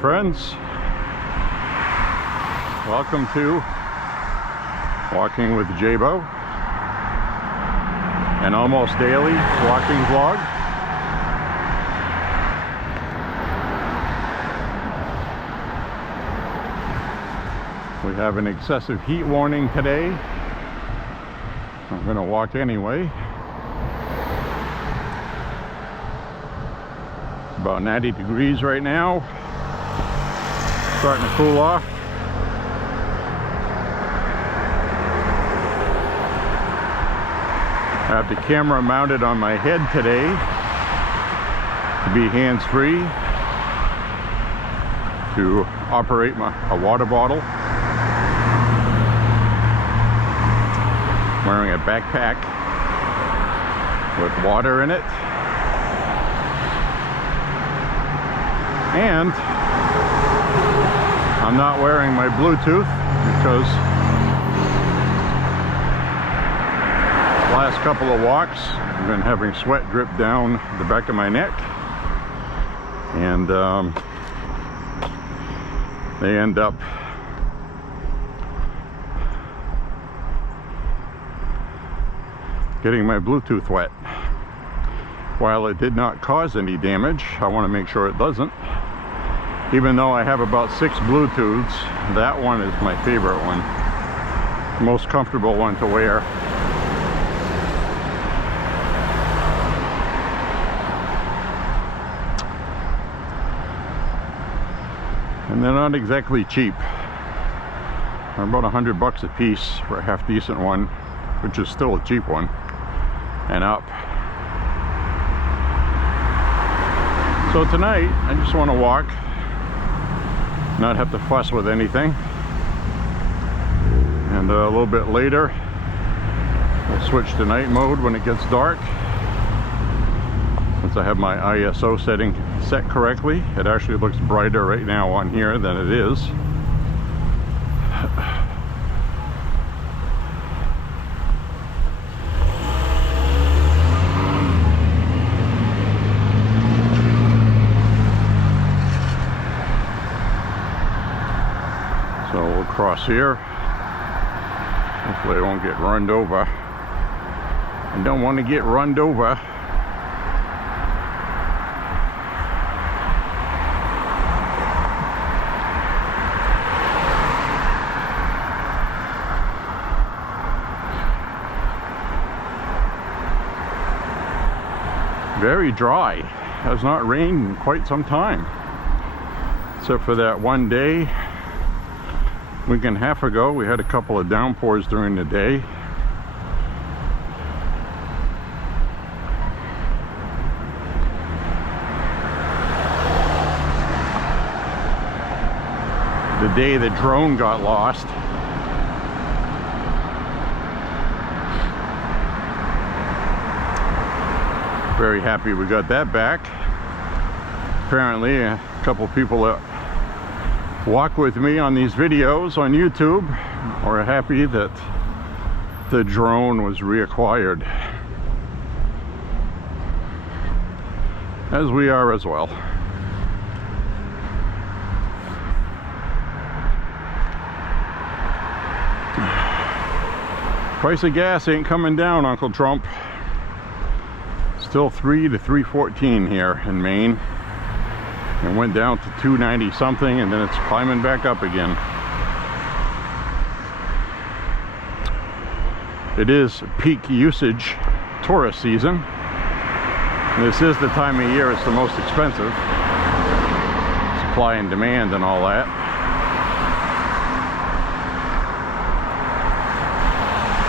friends. Welcome to Walking with J.Beau, an almost daily walking vlog. We have an excessive heat warning today. I'm going to walk anyway. About 90 degrees right now. Starting to cool off. I have the camera mounted on my head today to be hands-free, to operate a water bottle. I'm wearing a backpack with water in it. And I'm not wearing my Bluetooth because the last couple of walks I've been having sweat drip down the back of my neck, and they end up getting my Bluetooth wet. While it did not cause any damage, I want to make sure it doesn't. Even though I have about 6 Bluetooths, that one is my favorite one. The most comfortable one to wear. And they're not exactly cheap. They're about $100 a piece for a half decent one, which is still a cheap one, and up. So tonight, I just want to walk, not have to fuss with anything. And a little bit later, I'll switch to night mode when it gets dark. Since I have my ISO setting set correctly, it actually looks brighter right now on here than it is. So we'll cross here. Hopefully I won't get run over. I don't want to get run over. Very dry. It has not rained in quite some time, except for that one day a week and a half ago. We had a couple of downpours during the day. The day the drone got lost. Very happy we got that back. Apparently a couple people that walk with me on these videos on YouTube are happy that the drone was reacquired, as we are as well. Price of gas ain't coming down, Uncle Trump. Still $3 to $3.14 here in Maine. It went down to $2.90 something, and then it's climbing back up again. It is peak usage tourist season. This is the time of year it's the most expensive. Supply and demand and all that.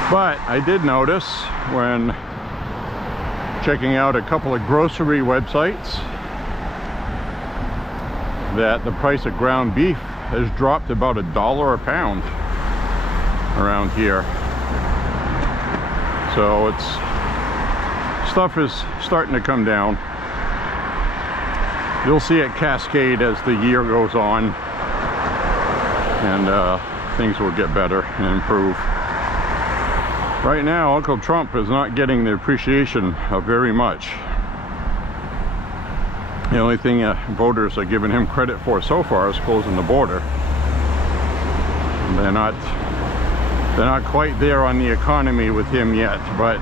But I did notice when checking out a couple of grocery websites that the price of ground beef has dropped about $1 a pound around here. So stuff is starting to come down. You'll see it cascade as the year goes on, and things will get better and improve. Right now, Uncle Trump is not getting the appreciation of very much. The only thing voters are giving him credit for so far is closing the border. They're not quite there on the economy with him yet, but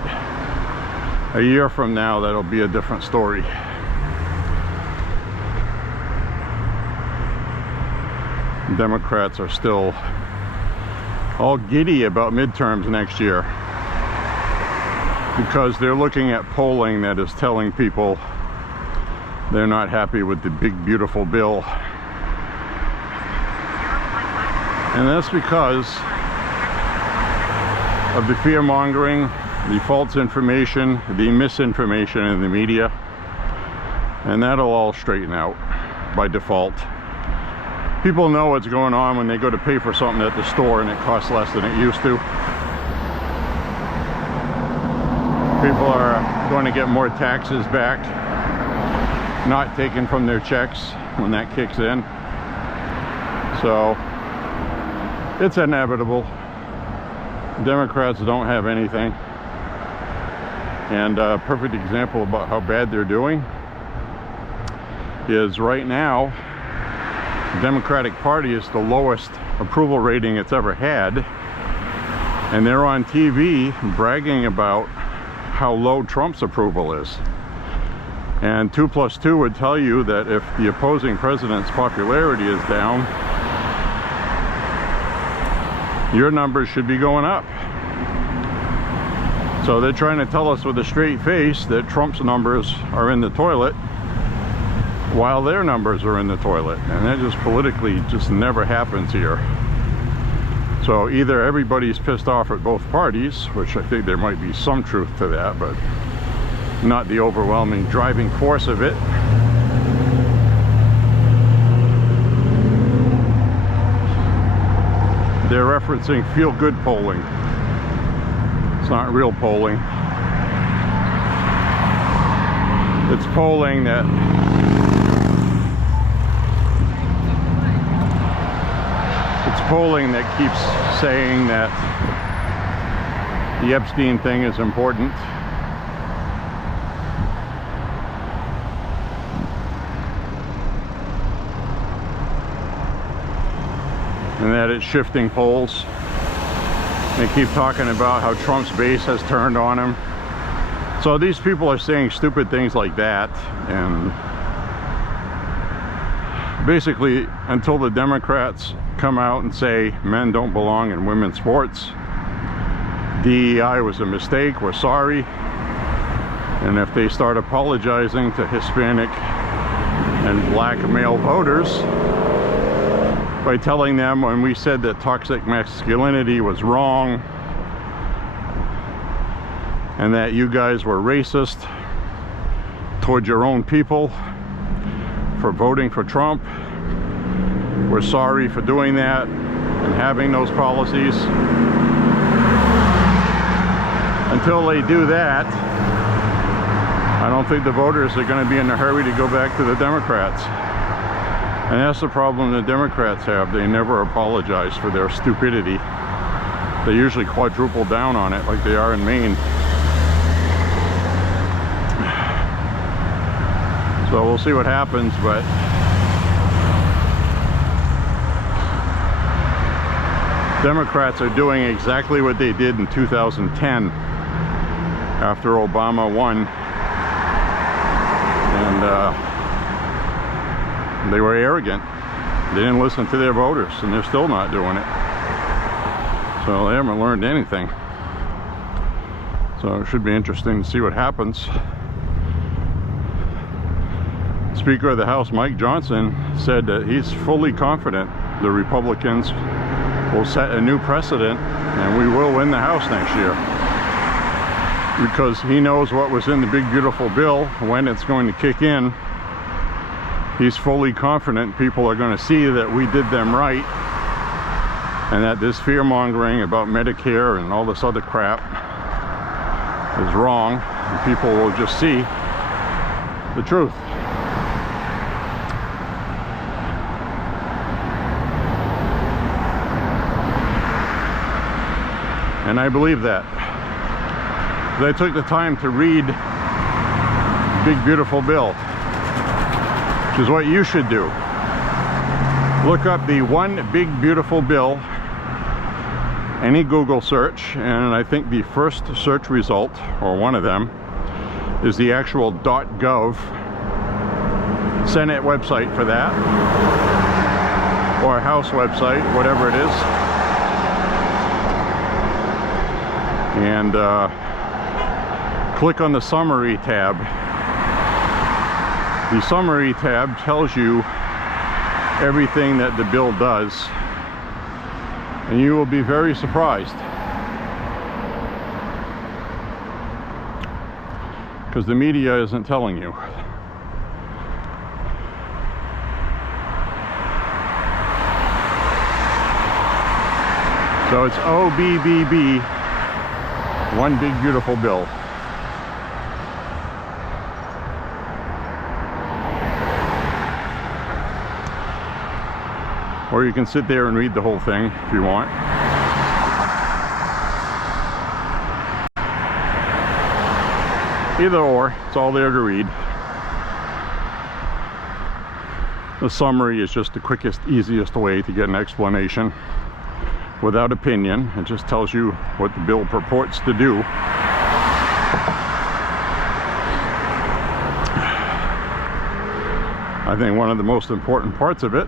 a year from now that'll be a different story. Democrats are still all giddy about midterms next year because they're looking at polling that is telling people they're not happy with the big beautiful bill. And that's because of the fear-mongering, the false information, the misinformation in the media, and that'll all straighten out by default. People know what's going on when they go to pay for something at the store and it costs less than it used to. People are going to get more taxes back, not taken from their checks when that kicks in. So it's inevitable. Democrats don't have anything. And a perfect example about how bad they're doing is right now, the Democratic Party is the lowest approval rating it's ever had. And they're on TV bragging about how low Trump's approval is. And 2 + 2 would tell you that if the opposing president's popularity is down, your numbers should be going up. So they're trying to tell us with a straight face that Trump's numbers are in the toilet while their numbers are in the toilet. And that just politically just never happens here. So either everybody's pissed off at both parties, which I think there might be some truth to that, but not the overwhelming driving force of it. They're referencing feel-good polling. It's not real polling. It's polling that keeps saying that the Epstein thing is important. And that it's shifting polls. They keep talking about how Trump's base has turned on him. So these people are saying stupid things like that, and basically until the Democrats come out and say men don't belong in women's sports, DEI was a mistake, we're sorry, and if they start apologizing to Hispanic and black male voters by telling them when we said that toxic masculinity was wrong and that you guys were racist toward your own people for voting for Trump, we're sorry for doing that and having those policies. Until they do that, I don't think the voters are going to be in a hurry to go back to the Democrats. And that's the problem the Democrats have. They never apologize for their stupidity. They usually quadruple down on it like they are in Maine. So we'll see what happens, but Democrats are doing exactly what they did in 2010 after Obama won. And they were arrogant. They didn't listen to their voters, and they're still not doing it. So they haven't learned anything. So it should be interesting to see what happens. Speaker of the House, Mike Johnson, said that he's fully confident the Republicans will set a new precedent and we will win the House next year. Because he knows what was in the big beautiful bill, when it's going to kick in. He's fully confident people are going to see that we did them right, and that this fear-mongering about Medicare and all this other crap is wrong, and people will just see the truth. And I believe that. I took the time to read Big Beautiful Bill. which is what you should do. Look up the One Big Beautiful Bill, any Google search, and I think the first search result, or one of them, is the actual .gov Senate website for that, or House website, whatever it is. And click on the summary tab. The summary tab tells you everything that the bill does, and you will be very surprised, because the media isn't telling you. So it's OBBB, One Big Beautiful Bill. Or you can sit there and read the whole thing if you want. Either or, it's all there to read. The summary is just the quickest, easiest way to get an explanation without opinion. It just tells you what the bill purports to do. I think one of the most important parts of it,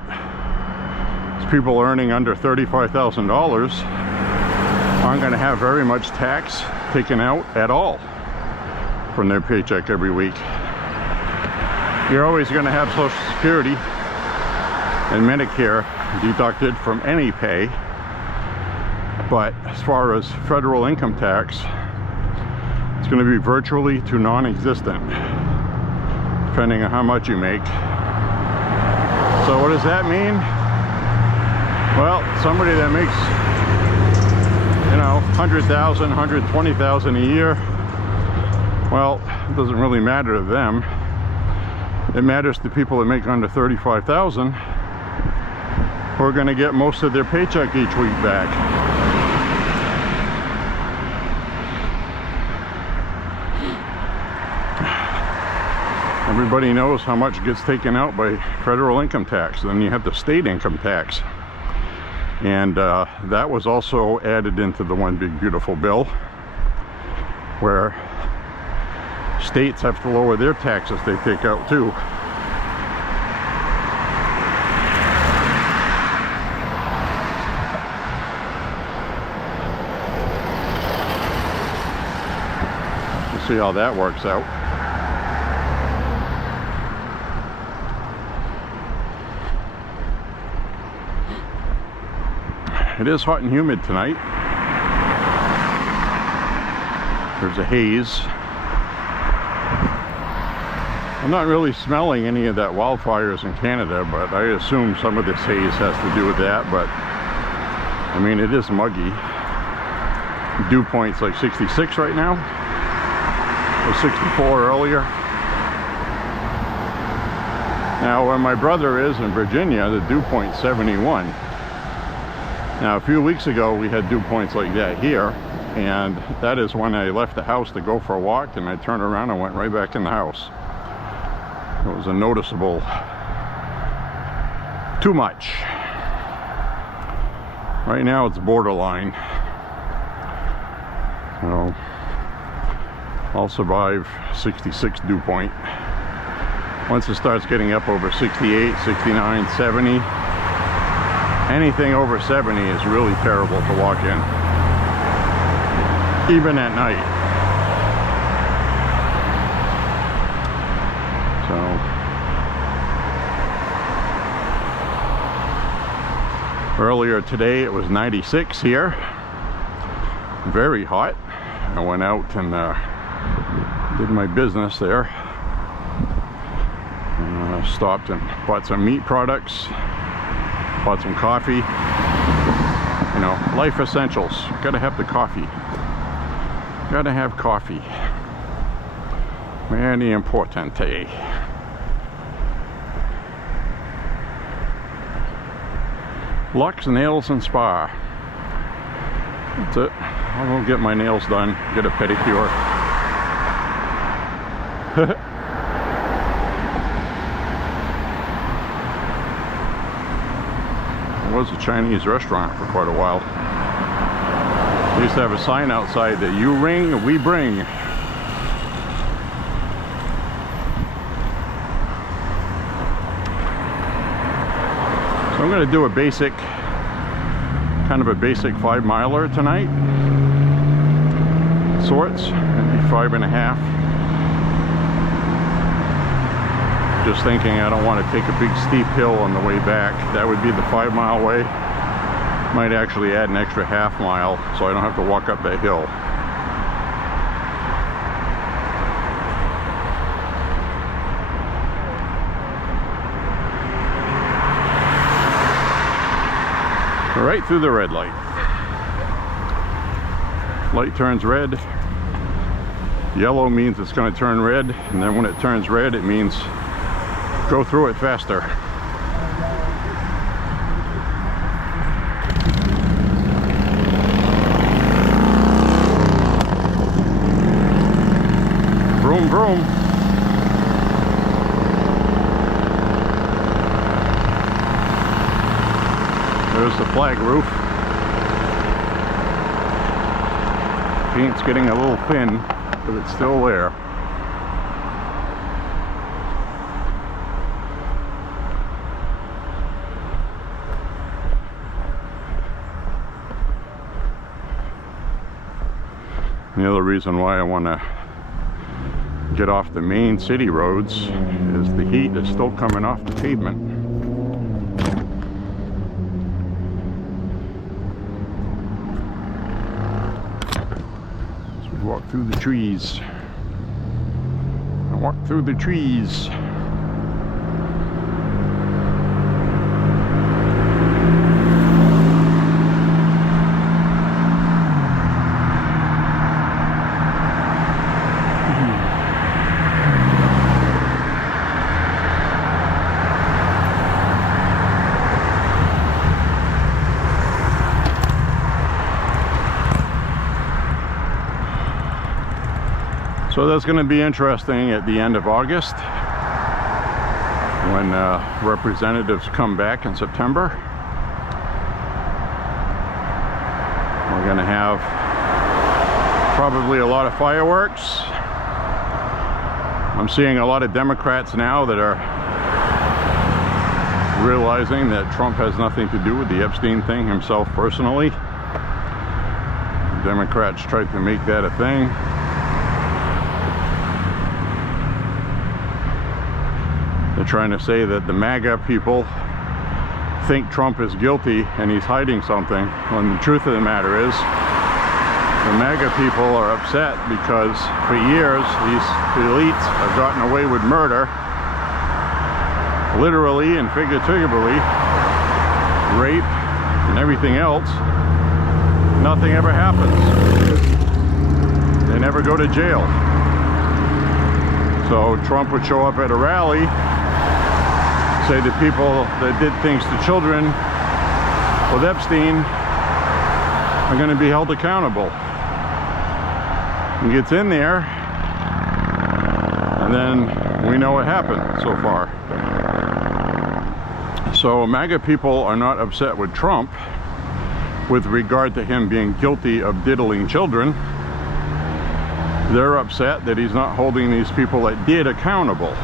people earning under $35,000 aren't going to have very much tax taken out at all from their paycheck every week. You're always going to have Social Security and Medicare deducted from any pay, but as far as federal income tax, it's going to be virtually to non-existent, depending on how much you make. So what does that mean? Well, somebody that makes, you know, $100,000, $120,000 a year, well, it doesn't really matter to them. It matters to people that make under $35,000, who are going to get most of their paycheck each week back. Everybody knows how much gets taken out by federal income tax. Then you have the state income tax. And that was also added into the One Big Beautiful Bill, where states have to lower their taxes they take out too. We'll see how that works out. It is hot and humid tonight. There's a haze. I'm not really smelling any of that wildfires in Canada, but I assume some of this haze has to do with that. But I mean, it is muggy. Dew point's like 66 right now. It was 64 earlier. Now, where my brother is in Virginia, the dew point's 71. Now, a few weeks ago, we had dew points like that here, and that is when I left the house to go for a walk, and I turned around and went right back in the house. It was a noticeable, too much. Right now, it's borderline. So, I'll survive 66 dew point. Once it starts getting up over 68, 69, 70, anything over 70 is really terrible to walk in, even at night. So earlier today it was 96 here, very hot. I went out and did my business there. Stopped and bought some meat products. Bought some coffee, you know, life essentials. Gotta have the coffee. Gotta have coffee. Very important, eh? Lux Nails and Spa. That's it. I'll go get my nails done, get a pedicure. was a Chinese restaurant for quite a while. They used to have a sign outside that you ring, we bring. So I'm going to do a basic, kind of a basic 5-miler tonight. Sorts, maybe 5.5. Just thinking I don't want to take a big steep hill on the way back. That would be the 5-mile way. Might actually add an extra half mile so I don't have to walk up that hill. Right through the red light. Light turns red. Yellow means it's going to turn red, and then when it turns red, it means go through it faster. Vroom, vroom. There's the flag roof. Paint's getting a little thin, but it's still there. The other reason why I want to get off the main city roads is the heat is still coming off the pavement. So we walk through the trees. I walk through the trees. So that's going to be interesting at the end of August when representatives come back in September. We're going to have probably a lot of fireworks. I'm seeing a lot of Democrats now that are realizing that Trump has nothing to do with the Epstein thing himself personally. Democrats tried to make that a thing. They're trying to say that the MAGA people think Trump is guilty and he's hiding something, when the truth of the matter is the MAGA people are upset because for years these elites have gotten away with murder, literally and figuratively, rape and everything else. Nothing ever happens. They never go to jail. So Trump would show up at a rally, say the people that did things to children with Epstein are going to be held accountable. He gets in there, and then we know what happened so far. So MAGA people are not upset with Trump with regard to him being guilty of diddling children. They're upset that he's not holding these people that did accountable.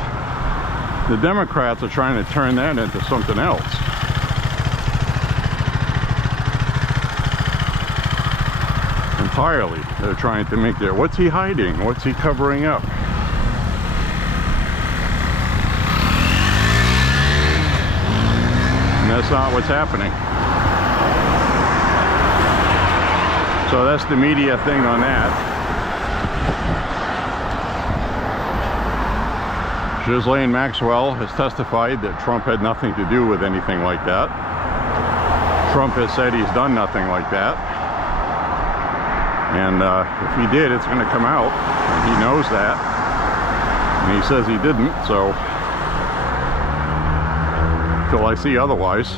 The Democrats are trying to turn that into something else. Entirely. They're trying to make their, what's he hiding? What's he covering up? And that's not what's happening. So that's the media thing on that. Ghislaine Maxwell has testified that Trump had nothing to do with anything like that. Trump has said he's done nothing like that. And if he did, it's going to come out. And he knows that. And he says he didn't, so till I see otherwise.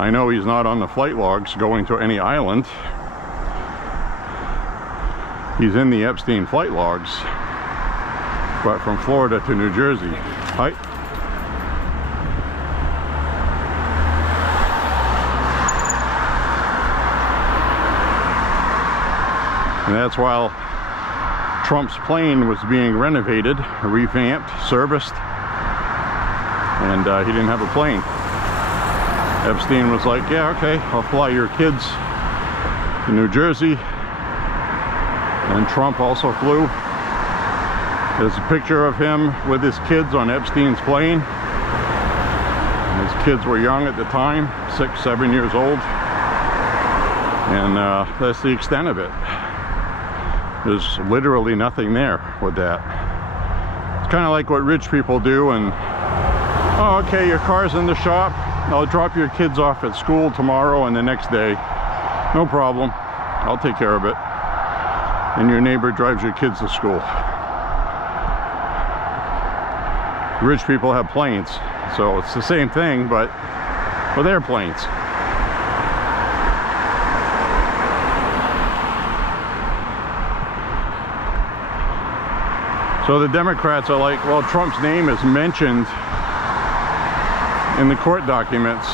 I know he's not on the flight logs going to any island. He's in the Epstein flight logs, but from Florida to New Jersey. Hi. And that's while Trump's plane was being renovated, revamped, serviced, and he didn't have a plane. Epstein was like, yeah, okay, I'll fly your kids to New Jersey. And Trump also flew. There's a picture of him with his kids on Epstein's plane. His kids were young at the time, 6, 7 years old. And that's the extent of it. There's literally nothing there with that. It's kind of like what rich people do, and oh, okay, your car's in the shop. I'll drop your kids off at school tomorrow and the next day. No problem. I'll take care of it. And your neighbor drives your kids to school. Rich people have planes, so it's the same thing, but with airplanes. So the Democrats are like, well, Trump's name is mentioned in the court documents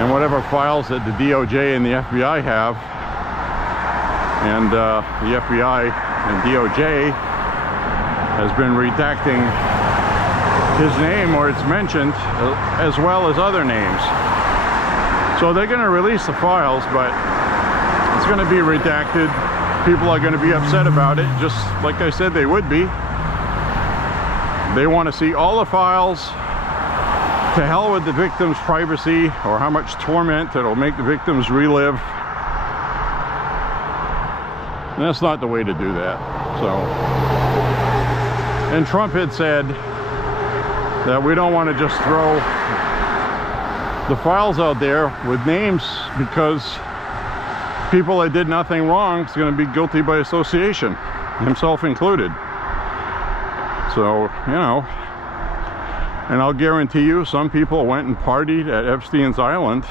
and whatever files that the DOJ and the FBI have, and the FBI and DOJ has been redacting his name where it's mentioned, as well as other names. So they're going to release the files, but it's going to be redacted. People are going to be upset about it, just like I said they would be. They want to see all the files. To hell with the victim's privacy or how much torment it'll make the victims relive. And that's not the way to do that. So, and Trump had said that we don't want to just throw the files out there with names because people that did nothing wrong is going to be guilty by association, himself included. So, you know, and I'll guarantee you some people went and partied at Epstein's Island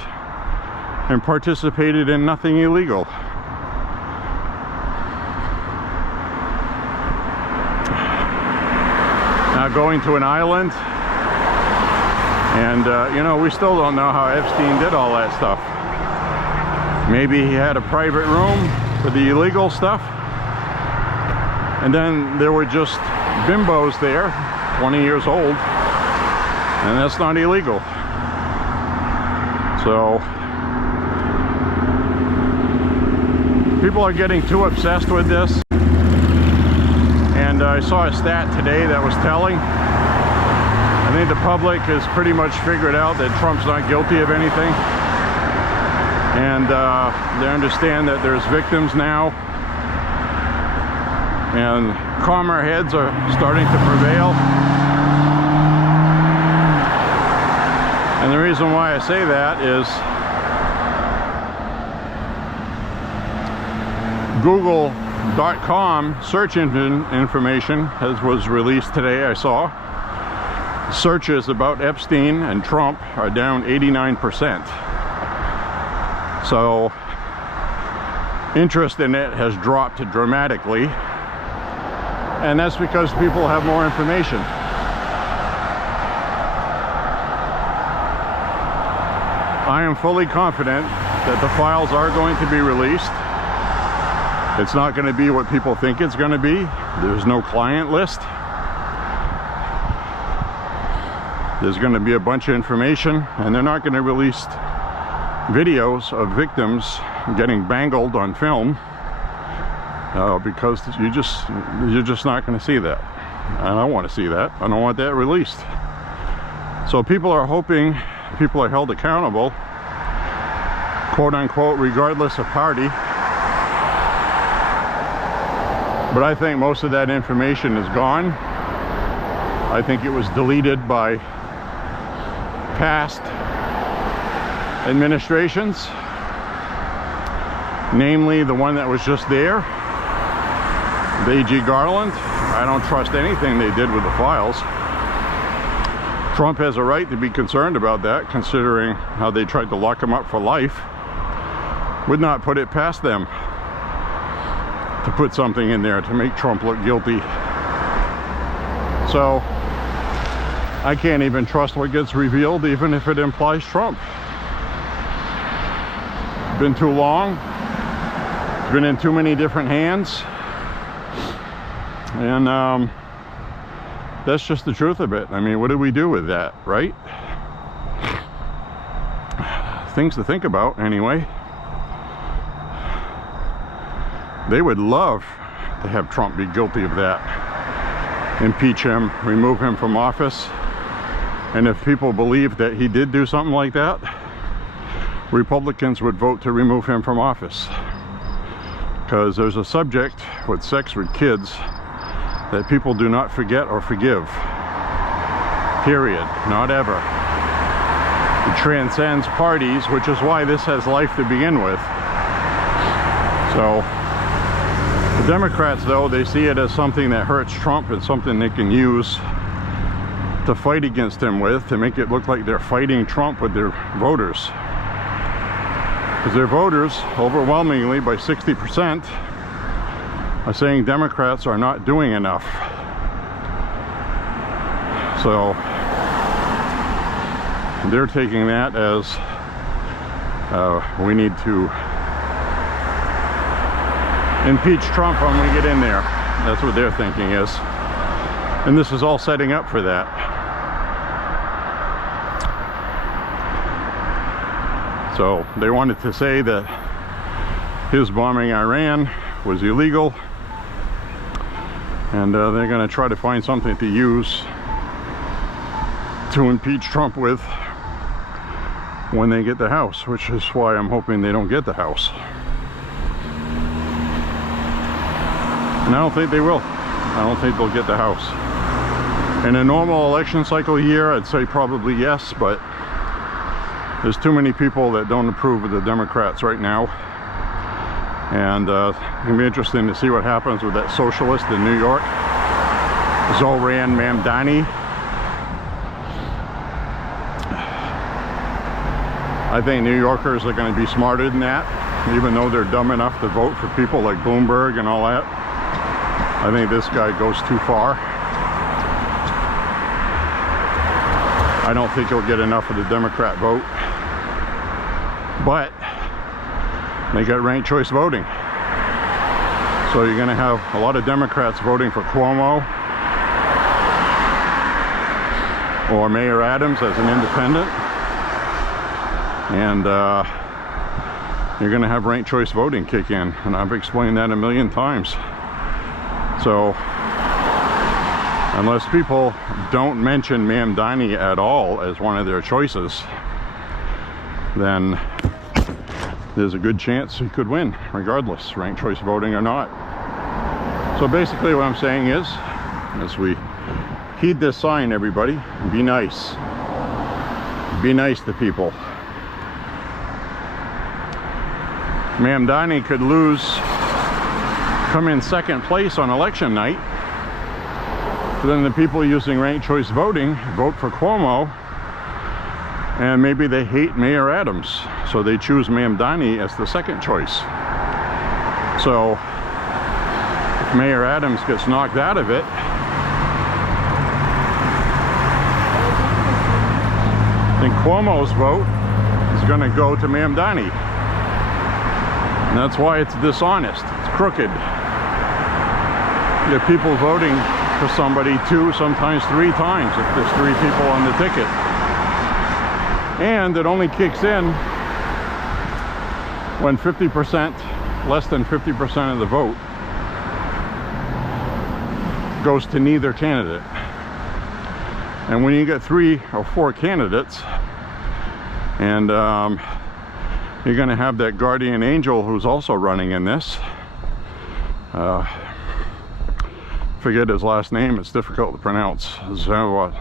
and participated in nothing illegal. Now going to an island, and you know, we still don't know how Epstein did all that stuff. Maybe he had a private room for the illegal stuff, and then there were just bimbos there, 20 years old, and that's not illegal. So people are getting too obsessed with this. And I saw a stat today that was telling. I think the public has pretty much figured out that Trump's not guilty of anything. And they understand that there's victims now. And calmer heads are starting to prevail. And the reason why I say that is Google.com search engine information was released today, I saw. Searches about Epstein and Trump are down 89%. So interest in it has dropped dramatically. And that's because people have more information. I am fully confident that the files are going to be released. It's not going to be what people think it's going to be. There's no client list. There's going to be a bunch of information, and they're not going to release videos of victims getting bangled on film because you're just not going to see that. I don't want to see that. I don't want that released. So people are hoping people are held accountable, quote unquote, regardless of party. But I think most of that information is gone. I think it was deleted by past administrations, namely the one that was just there, A.G. Garland. I don't trust anything they did with the files. Trump has a right to be concerned about that, considering how they tried to lock him up for life. Would not put it past them to put something in there to make Trump look guilty. So I can't even trust what gets revealed, even if it implies Trump. Been too long. been in too many different hands, and that's just the truth of it. I mean, what do we do with that, right? Things to think about, anyway. They would love to have Trump be guilty of that. Impeach him, remove him from office. And if people believe that he did do something like that, Republicans would vote to remove him from office. Because there's a subject with sex with kids that people do not forget or forgive. Period. Not ever. It transcends parties, which is why this has life to begin with. So, the Democrats, though, they see it as something that hurts Trump and something they can use to fight against him with, to make it look like they're fighting Trump with their voters. Because their voters, overwhelmingly by 60%, are saying Democrats are not doing enough. So they're taking that as we need to impeach Trump when we get in there. That's what their thinking is. And this is all setting up for that. So they wanted to say that his bombing Iran was illegal, and they're going to try to find something to use to impeach Trump with when they get the House, which is why I'm hoping they don't get the House. And I don't think they will. I don't think they'll get the House. In a normal election cycle year, I'd say probably yes, but there's too many people that don't approve of the Democrats right now. And it's going to be interesting to see what happens with that socialist in New York, Zoran Mamdani. I think New Yorkers are going to be smarter than that, even though they're dumb enough to vote for people like Bloomberg and all that. I think this guy goes too far. I don't think he'll get enough of the Democrat vote. But they got ranked choice voting. So you're going to have a lot of Democrats voting for Cuomo or Mayor Adams as an independent. And you're going to have ranked choice voting kick in. And I've explained that a million times. So unless people don't mention Mamdani at all as one of their choices, then there's a good chance he could win, regardless, ranked choice voting or not. So basically what I'm saying is, as we heed this sign, everybody, be nice. Be nice to people. Mamdani could lose, come in second place on election night. But then the people using ranked choice voting vote for Cuomo, and maybe they hate Mayor Adams, so they choose Mamdani as the second choice. So if Mayor Adams gets knocked out of it, then Cuomo's vote is going to go to Mamdani. And that's why it's dishonest. It's crooked. You have people voting for somebody 2, sometimes 3 times if there's 3 people on the ticket. And it only kicks in when 50%, less than 50% of the vote goes to neither candidate. And when you get 3 or 4 candidates, and you're going to have that guardian angel who's also running in this. Forget his last name, it's difficult to pronounce. Zawa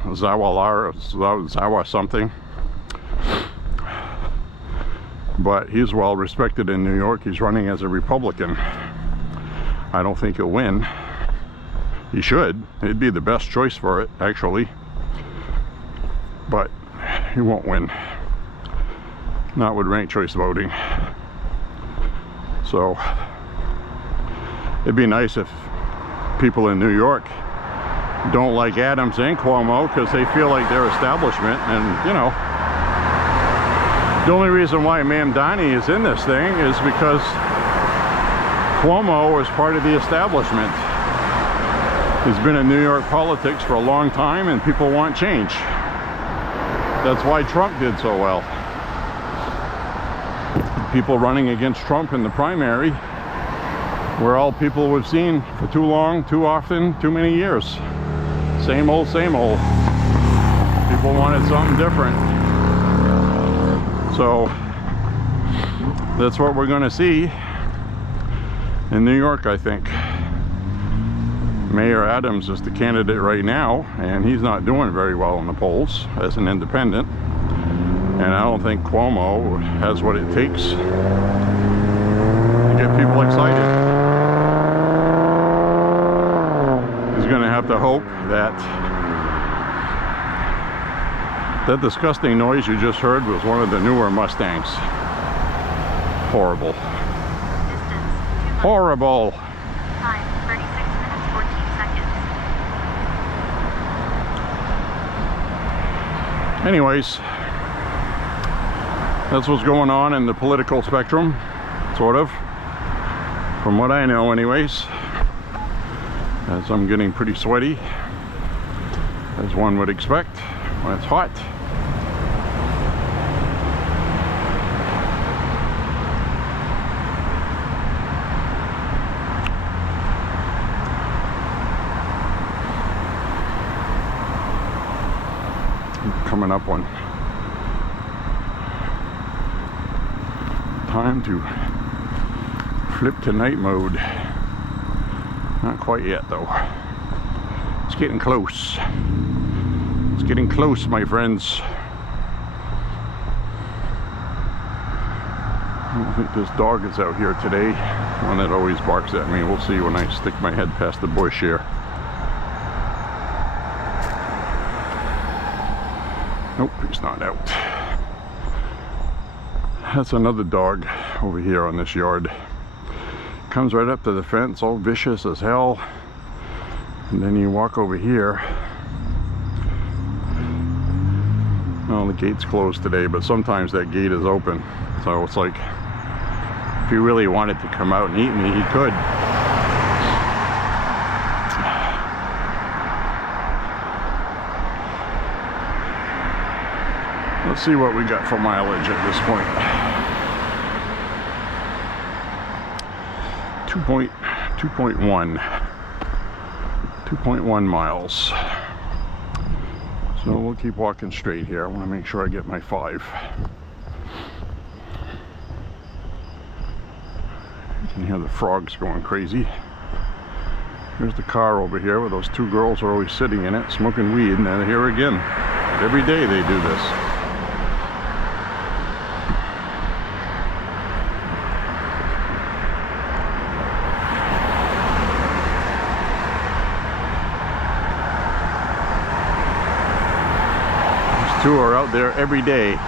something. But he's well respected in New York. He's running as a Republican. I don't think he'll win. He should. It'd be the best choice for it, actually. But he won't win. Not with ranked choice voting. So it'd be nice if people in New York don't like Adams and Cuomo because they feel like they're establishment. And you know, the only reason why Mamdani is in this thing is because Cuomo is part of the establishment. He's been in New York politics for a long time, and people want change. That's why Trump did so well. People running against Trump in the primary were all people we've seen for too long, too often, too many years. Same old, same old. People wanted something different. So that's what we're going to see in New York, I think. Mayor Adams is the candidate right now, and he's not doing very well in the polls as an independent. And I don't think Cuomo has what it takes to get people excited. He's going to have to hope that that disgusting noise you just heard was one of the newer Mustangs. Horrible. Horrible. Time, 36 minutes, 14 seconds. Anyways, that's what's going on in the political spectrum, sort of, from what I know anyways, as I'm getting pretty sweaty, as one would expect when it's hot. Coming up on time to flip to night mode. Not quite yet though. It's getting close. It's getting close, my friends. I don't think this dog is out here today. One that always barks at me. We'll see when I stick my head past the bush here. Nope, he's not out. That's another dog over here on this yard. Comes right up to the fence, all vicious as hell. And then you walk over here. Well, the gate's closed today, but sometimes that gate is open. So it's like, if he really wanted to come out and eat me, he could. Let's see what we got for mileage at this point. 2.1 miles. So we'll keep walking straight here. I want to make sure I get my 5. You can hear the frogs going crazy. Here's the car over here where those 2 girls are always sitting in it, smoking weed, and they're here again. Every day they do this. These 2 are out there every day.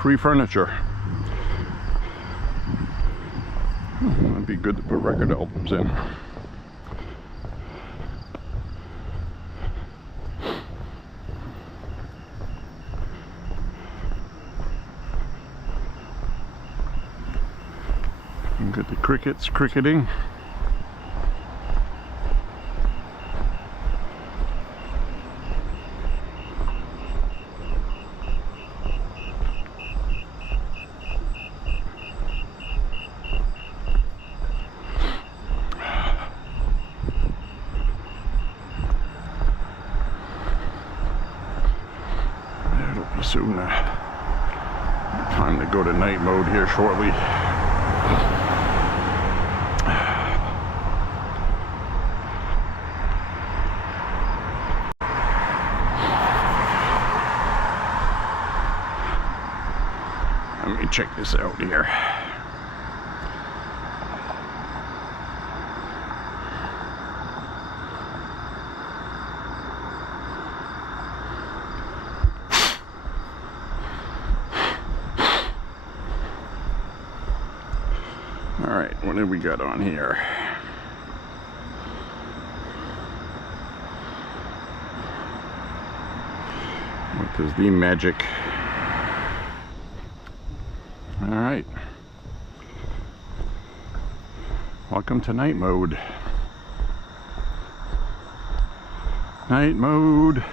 Free furniture. That'd be good to put record albums in. And get the crickets cricketing. Soon. Time to go to night mode here shortly. Let me check this out here. Alright, what do we got on here? What is the magic? Alright. Welcome to night mode. Night mode.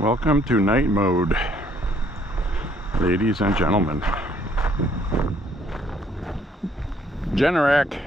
Welcome to night mode, ladies and gentlemen. Generac.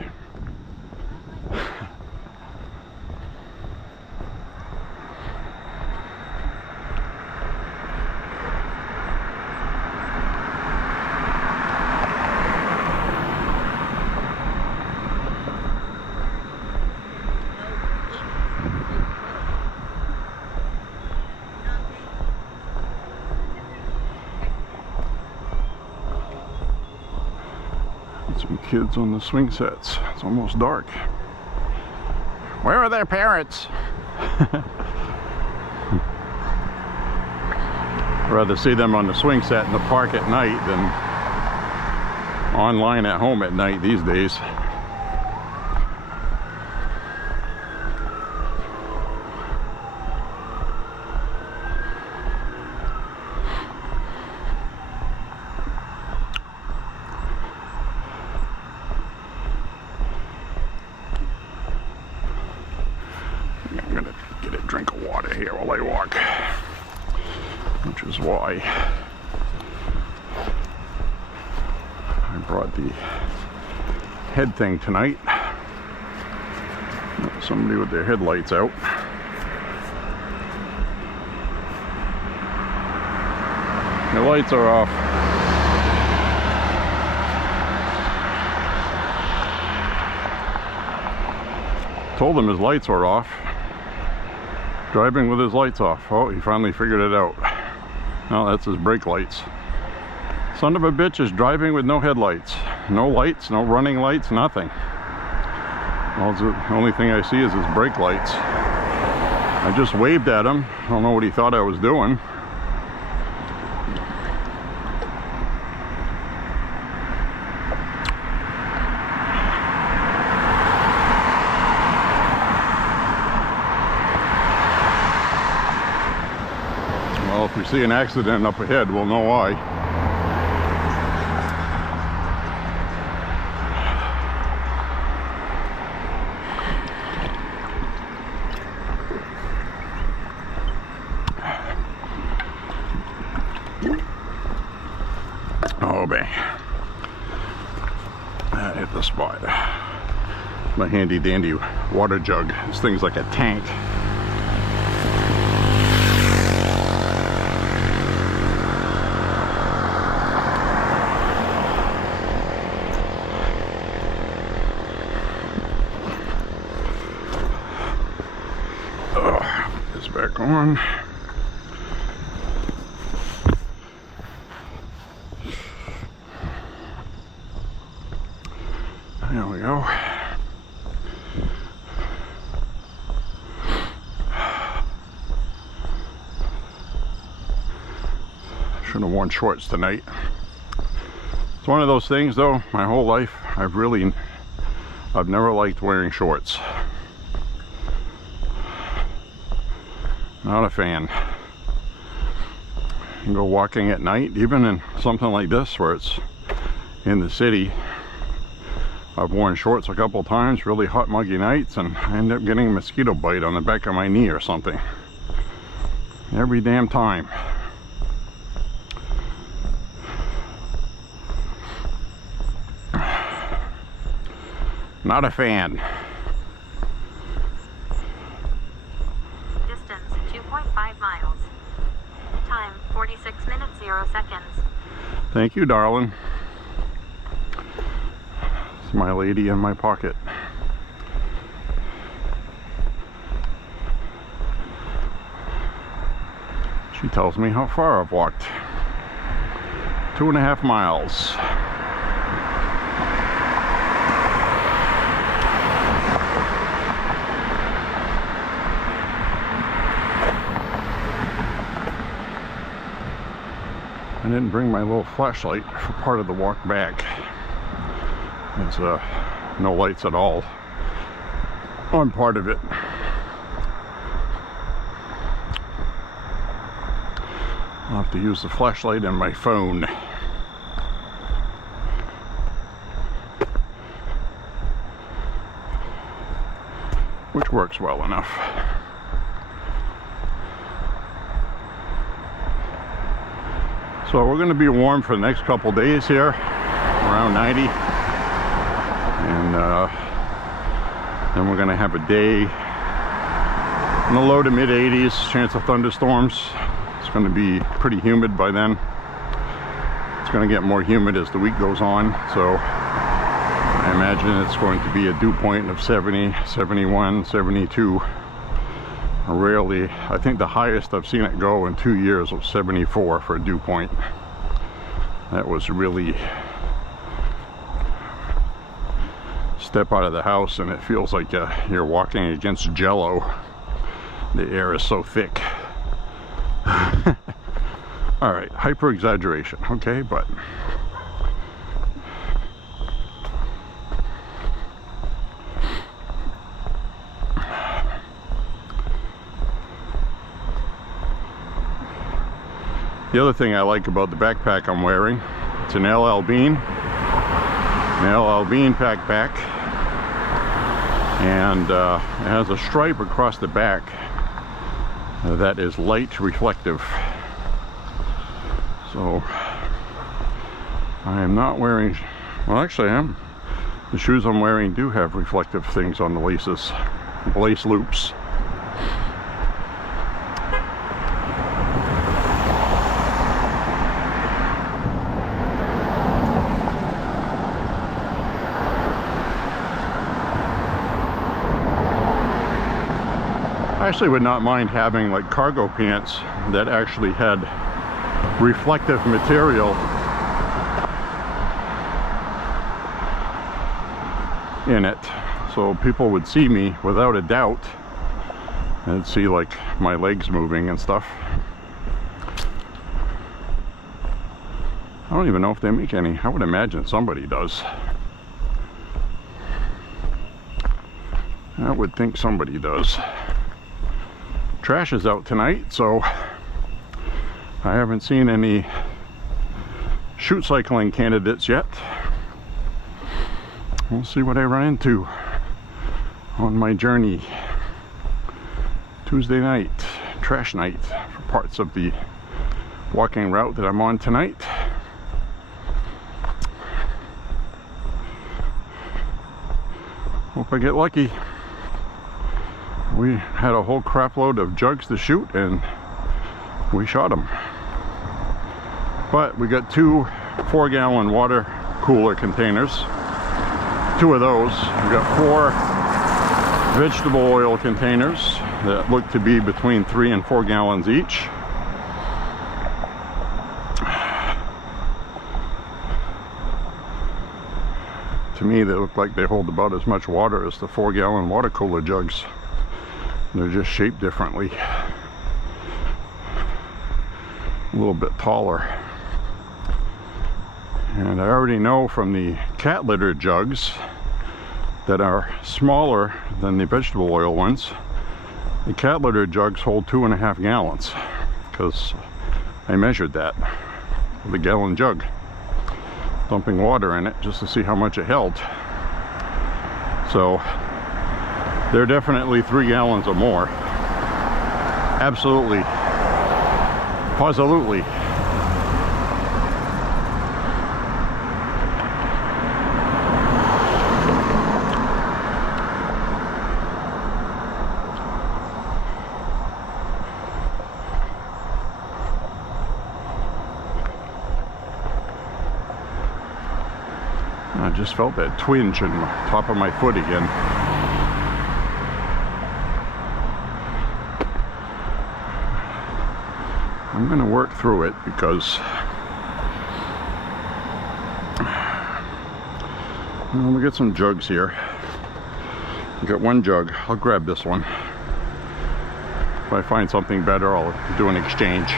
Some kids on the swing sets. It's almost dark. Where are their parents? I'd rather see them on the swing set in the park at night than online at home at night these days. I'm gonna get a drink of water here while I walk, which is why I brought the head thing tonight. Somebody with their headlights out. The lights are off. Told him his lights were off. Driving with his lights off. Oh, he finally figured it out. No, that's his brake lights. Son of a bitch is driving with no headlights. No lights, no running lights, nothing. Well, the only thing I see is his brake lights. I just waved at him. I don't know what he thought I was doing. Well, if we see an accident up ahead, we'll know why. Oh, man. That hit the spot. My handy dandy water jug. This thing's like a tank. Put this back on. There we go. Should have worn shorts tonight. It's one of those things though, my whole life, I've never liked wearing shorts. Not a fan. You can go walking at night, even in something like this where it's in the city. I've worn shorts a couple times, really hot muggy nights, and I end up getting a mosquito bite on the back of my knee or something. Every damn time. Not a fan. Distance 2.5 miles. Time 46 minutes 0 seconds. Thank you, darling. It's my lady in my pocket. She tells me how far I've walked. 2.5 miles. didn't bring my little flashlight for part of the walk back. There's no lights at all on part of it. I'll have to use the flashlight and my phone. Which works well enough. So we're going to be warm for the next couple days here, around 90. And then we're going to have a day in the low to mid 80s, chance of thunderstorms. It's going to be pretty humid by then. It's going to get more humid as the week goes on, so I imagine it's going to be a dew point of 70, 71, 72. Rarely, I think the highest I've seen it go in 2 years was 74 for a dew point. That was really, step out of the house and it feels like you're walking against jello. The air is so thick. All right, hyper exaggeration, okay, but the other thing I like about the backpack I'm wearing, it's an LL Bean backpack, and it has a stripe across the back that is light reflective. So I am not wearing, well actually I am. The shoes I'm wearing do have reflective things on the laces, lace loops. I actually would not mind having like cargo pants that actually had reflective material in it, so people would see me without a doubt and see like my legs moving and stuff. I don't even know if they make any. I would imagine somebody does. I would think somebody does. Trash is out tonight, so I haven't seen any chute cycling candidates yet. We'll see what I run into on my journey. Tuesday night, trash night for parts of the walking route that I'm on tonight. Hope I get lucky. We had a whole crap load of jugs to shoot and we shot them. But we got 2 4-gallon water cooler containers. 2 of those. We got 4 vegetable oil containers that look to be between 3 and 4 gallons each. To me, they look like they hold about as much water as the 4-gallon water cooler jugs. They're just shaped differently. A little bit taller. And I already know from the cat litter jugs that are smaller than the vegetable oil ones. The cat litter jugs hold 2.5 gallons because I measured that with a gallon jug, dumping water in it just to see how much it held. So they're definitely 3 gallons or more. Absolutely. Positively. I just felt that twinge in the top of my foot again. I'm going to work through it because well, we got some jugs here. We got 1 jug. I'll grab this one. If I find something better, I'll do an exchange.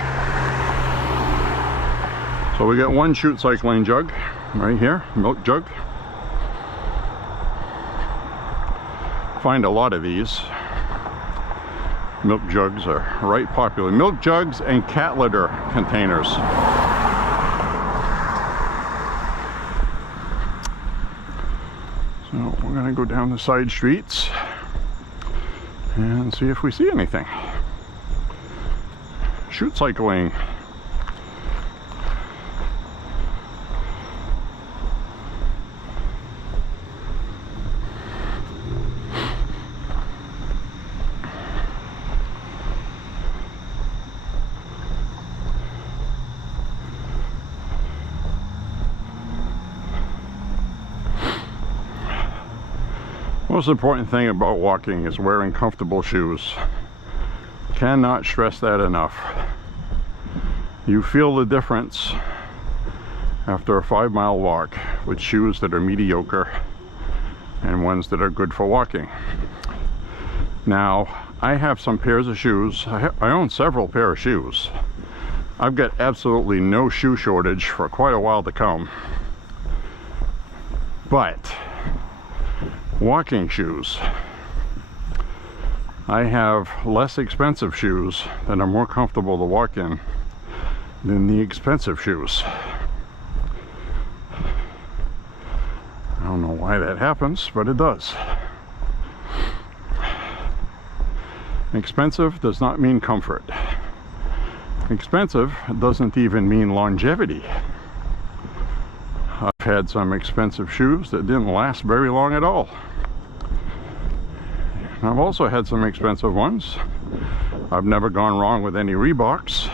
So we got one chute cycling jug right here, milk jug. Find a lot of these. Milk jugs are right popular. Milk jugs and cat litter containers. So we're gonna go down the side streets and see if we see anything. Chute cycling. Most important thing about walking is wearing comfortable shoes. Cannot stress that enough. You feel the difference after a 5-mile walk with shoes that are mediocre and ones that are good for walking. Now, I have some pairs of shoes. I own several pairs of shoes. I've got absolutely no shoe shortage for quite a while to come. But walking shoes, I have less expensive shoes that are more comfortable to walk in than the expensive shoes. I don't know why that happens, but it does. Expensive does not mean comfort. Expensive doesn't even mean longevity. I've had some expensive shoes that didn't last very long at all. I've also had some expensive ones. I've never gone wrong with any Reeboks.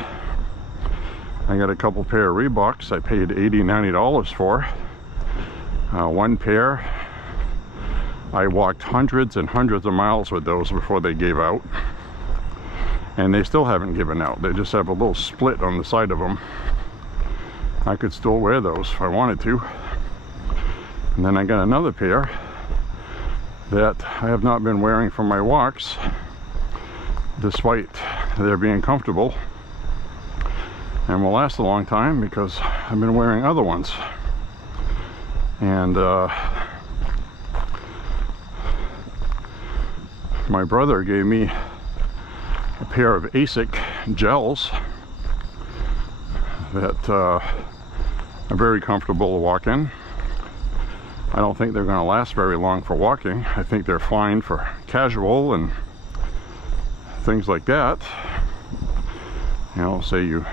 I got a couple pair of Reeboks I paid $80, $90 for. One pair, I walked hundreds and hundreds of miles with those before they gave out. And they still haven't given out. They just have a little split on the side of them. I could still wear those if I wanted to. And then I got another pair that I have not been wearing for my walks, despite their being comfortable, and will last a long time because I've been wearing other ones. And my brother gave me a pair of ASIC gels that are very comfortable to walk in. I don't think they're going to last very long for walking. I think they're fine for casual and things like that. You know, say you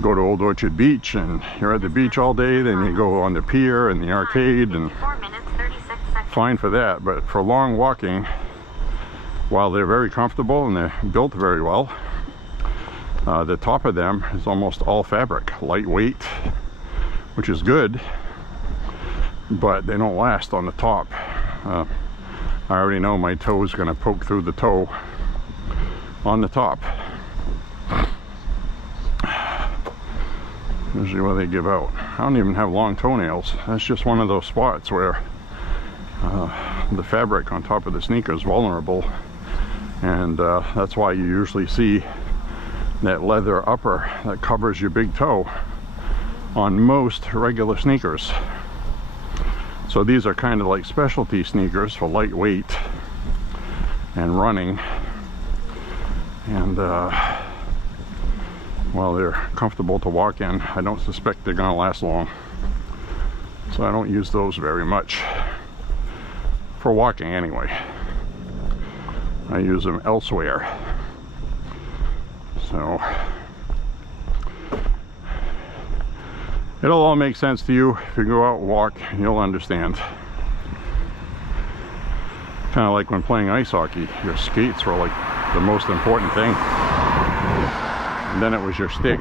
go to Old Orchard Beach and you're at the beach all day, then you go on the pier and the arcade, and 4 minutes, 36 seconds. fine for that. But for long walking, while they're very comfortable and they're built very well, the top of them is almost all fabric, lightweight, which is good, but they don't last on the top. I already know my toe is going to poke through the toe on the top. Usually what they give out. I don't even have long toenails. That's just one of those spots where the fabric on top of the sneaker is vulnerable, and that's why you usually see that leather upper that covers your big toe on most regular sneakers. So these are kind of like specialty sneakers for lightweight and running, and while they're comfortable to walk in, I don't suspect they're going to last long. So I don't use those very much for walking anyway. I use them elsewhere. So it'll all make sense to you if you go out and walk, and you'll understand. Kind of like when playing ice hockey, your skates were like the most important thing, and then it was your stick.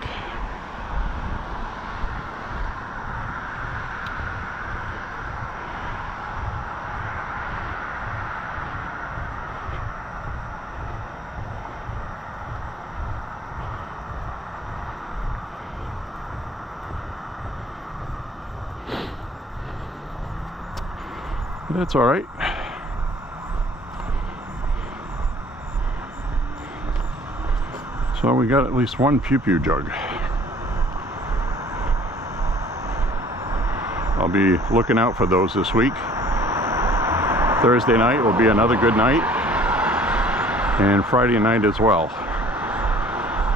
That's all right. So we got at least one Pew Pew jug. I'll be looking out for those this week. Thursday night will be another good night, and Friday night as well.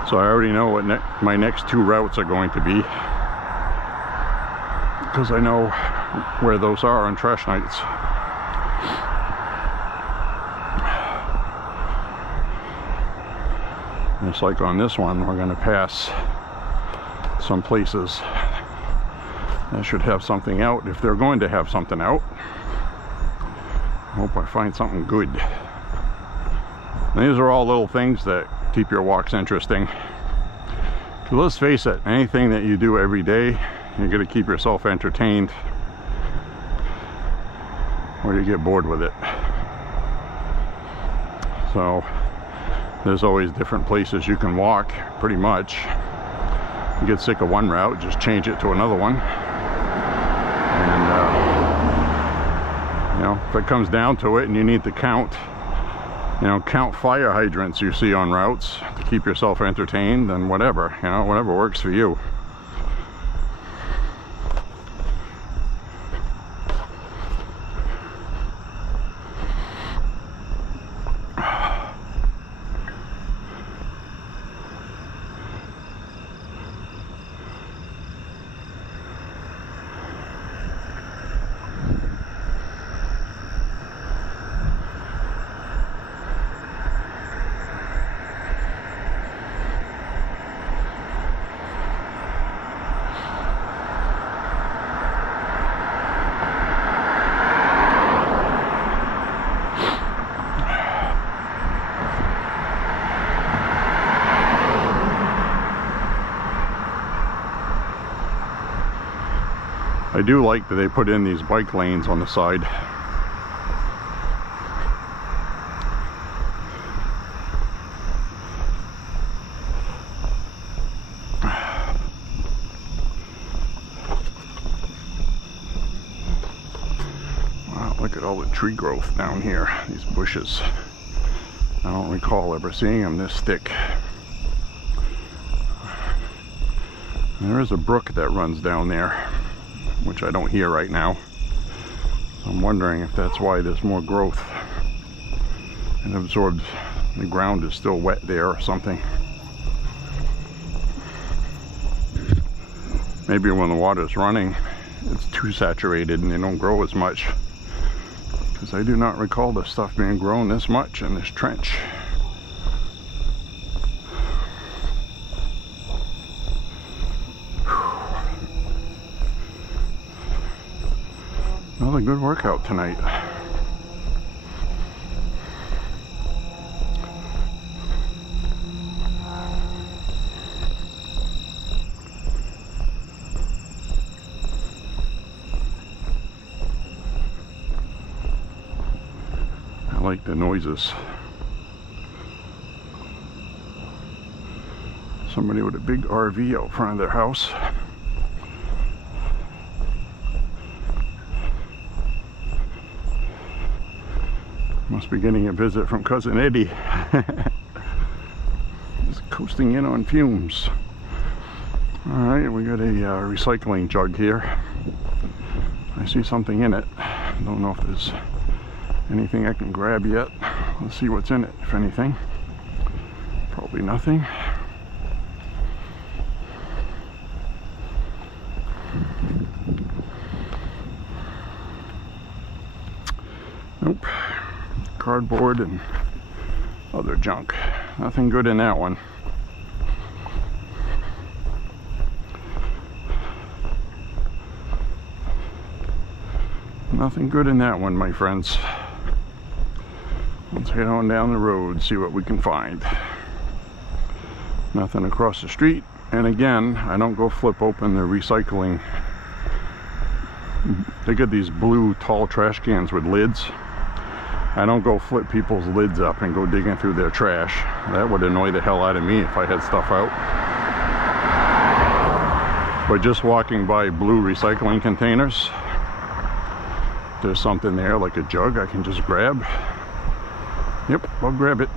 So I already know what my next 2 routes are going to be, because I know where those are on trash nights. Just like on this one, we're going to pass some places that should have something out, if they're going to have something out. I hope I find something good. And these are all little things that keep your walks interesting. So let's face it, anything that you do every day, you're going to keep yourself entertained, or you get bored with it. So there's always different places you can walk, pretty much. You get sick of one route, just change it to another one. And you know, if it comes down to it and you need to count, you know, count fire hydrants you see on routes to keep yourself entertained, then whatever, you know, whatever works for you. I do like that they put in these bike lanes on the side. Wow, look at all the tree growth down here, these bushes. I don't recall ever seeing them this thick. There is a brook that runs down there, which I don't hear right now. So I'm wondering if that's why there's more growth. It absorbs, the ground is still wet there or something. Maybe when the water's running, it's too saturated and they don't grow as much. Because I do not recall this stuff being grown this much in this trench. Another good workout tonight. I like the noises. Somebody with a big RV out front of their house. Must be getting a visit from Cousin Eddie. Just coasting in on fumes. Alright, we got a recycling jug here. I see something in it. Don't know if there's anything I can grab yet. Let's see what's in it, if anything. Probably nothing. Nope. Cardboard and other junk. Nothing good in that one. Nothing good in that one, my friends. Let's head on down the road, see what we can find. Nothing across the street. And again, I don't go flip open the recycling. They get these blue tall trash cans with lids. I don't go flip people's lids up and go digging through their trash. That would annoy the hell out of me if I had stuff out. But just walking by blue recycling containers, there's something there like a jug I can just grab. Yep, I'll grab it.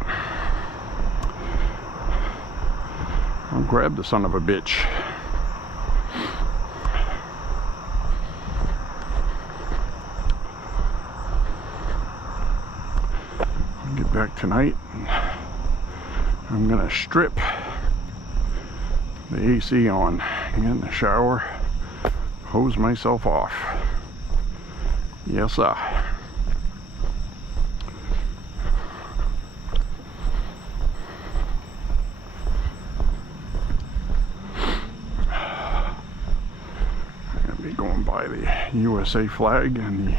I'll grab the son of a bitch. Get back tonight. I'm gonna strip the AC on, get in the shower, hose myself off. Yes, sir. I'm gonna be going by the USA flag and the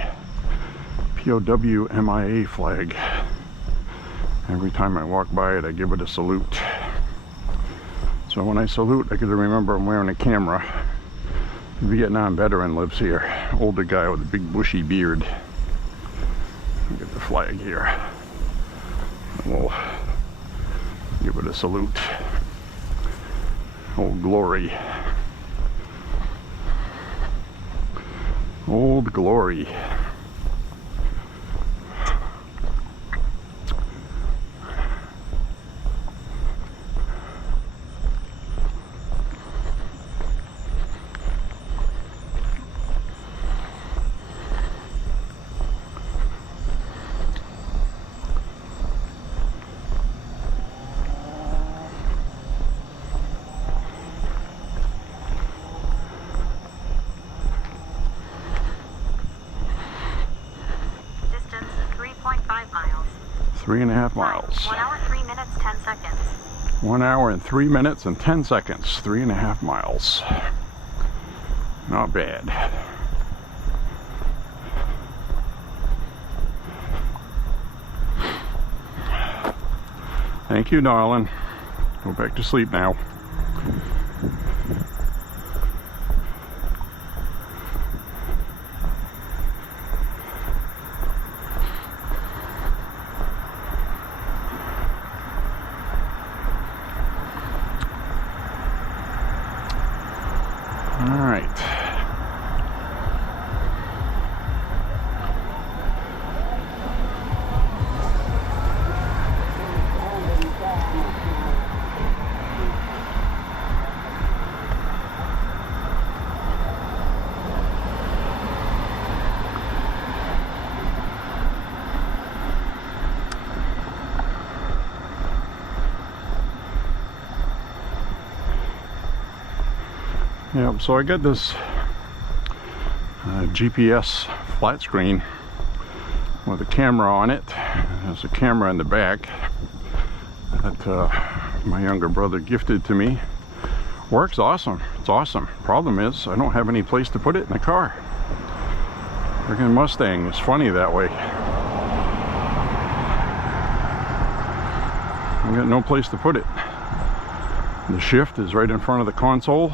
POW MIA flag. Every time I walk by it, I give it a salute. So when I salute, I gotta remember I'm wearing a camera. The Vietnam veteran lives here. Older guy with a big bushy beard. Look at the flag here. And we'll give it a salute. Old Glory. Old Glory. Distance 3.5 miles. 3.5 miles. 1 hour, 3 minutes, 10 seconds. 1 hour and 3 minutes and 10 seconds. 3.5 miles. Not bad. Thank you, darling. Go back to sleep now. All right. Yep, so I got this GPS flat screen with a camera on it. There's a camera in the back that my younger brother gifted to me. Works awesome. It's awesome. Problem is, I don't have any place to put it in the car. Freaking Mustang is funny that way. I got no place to put it. The shift is right in front of the console.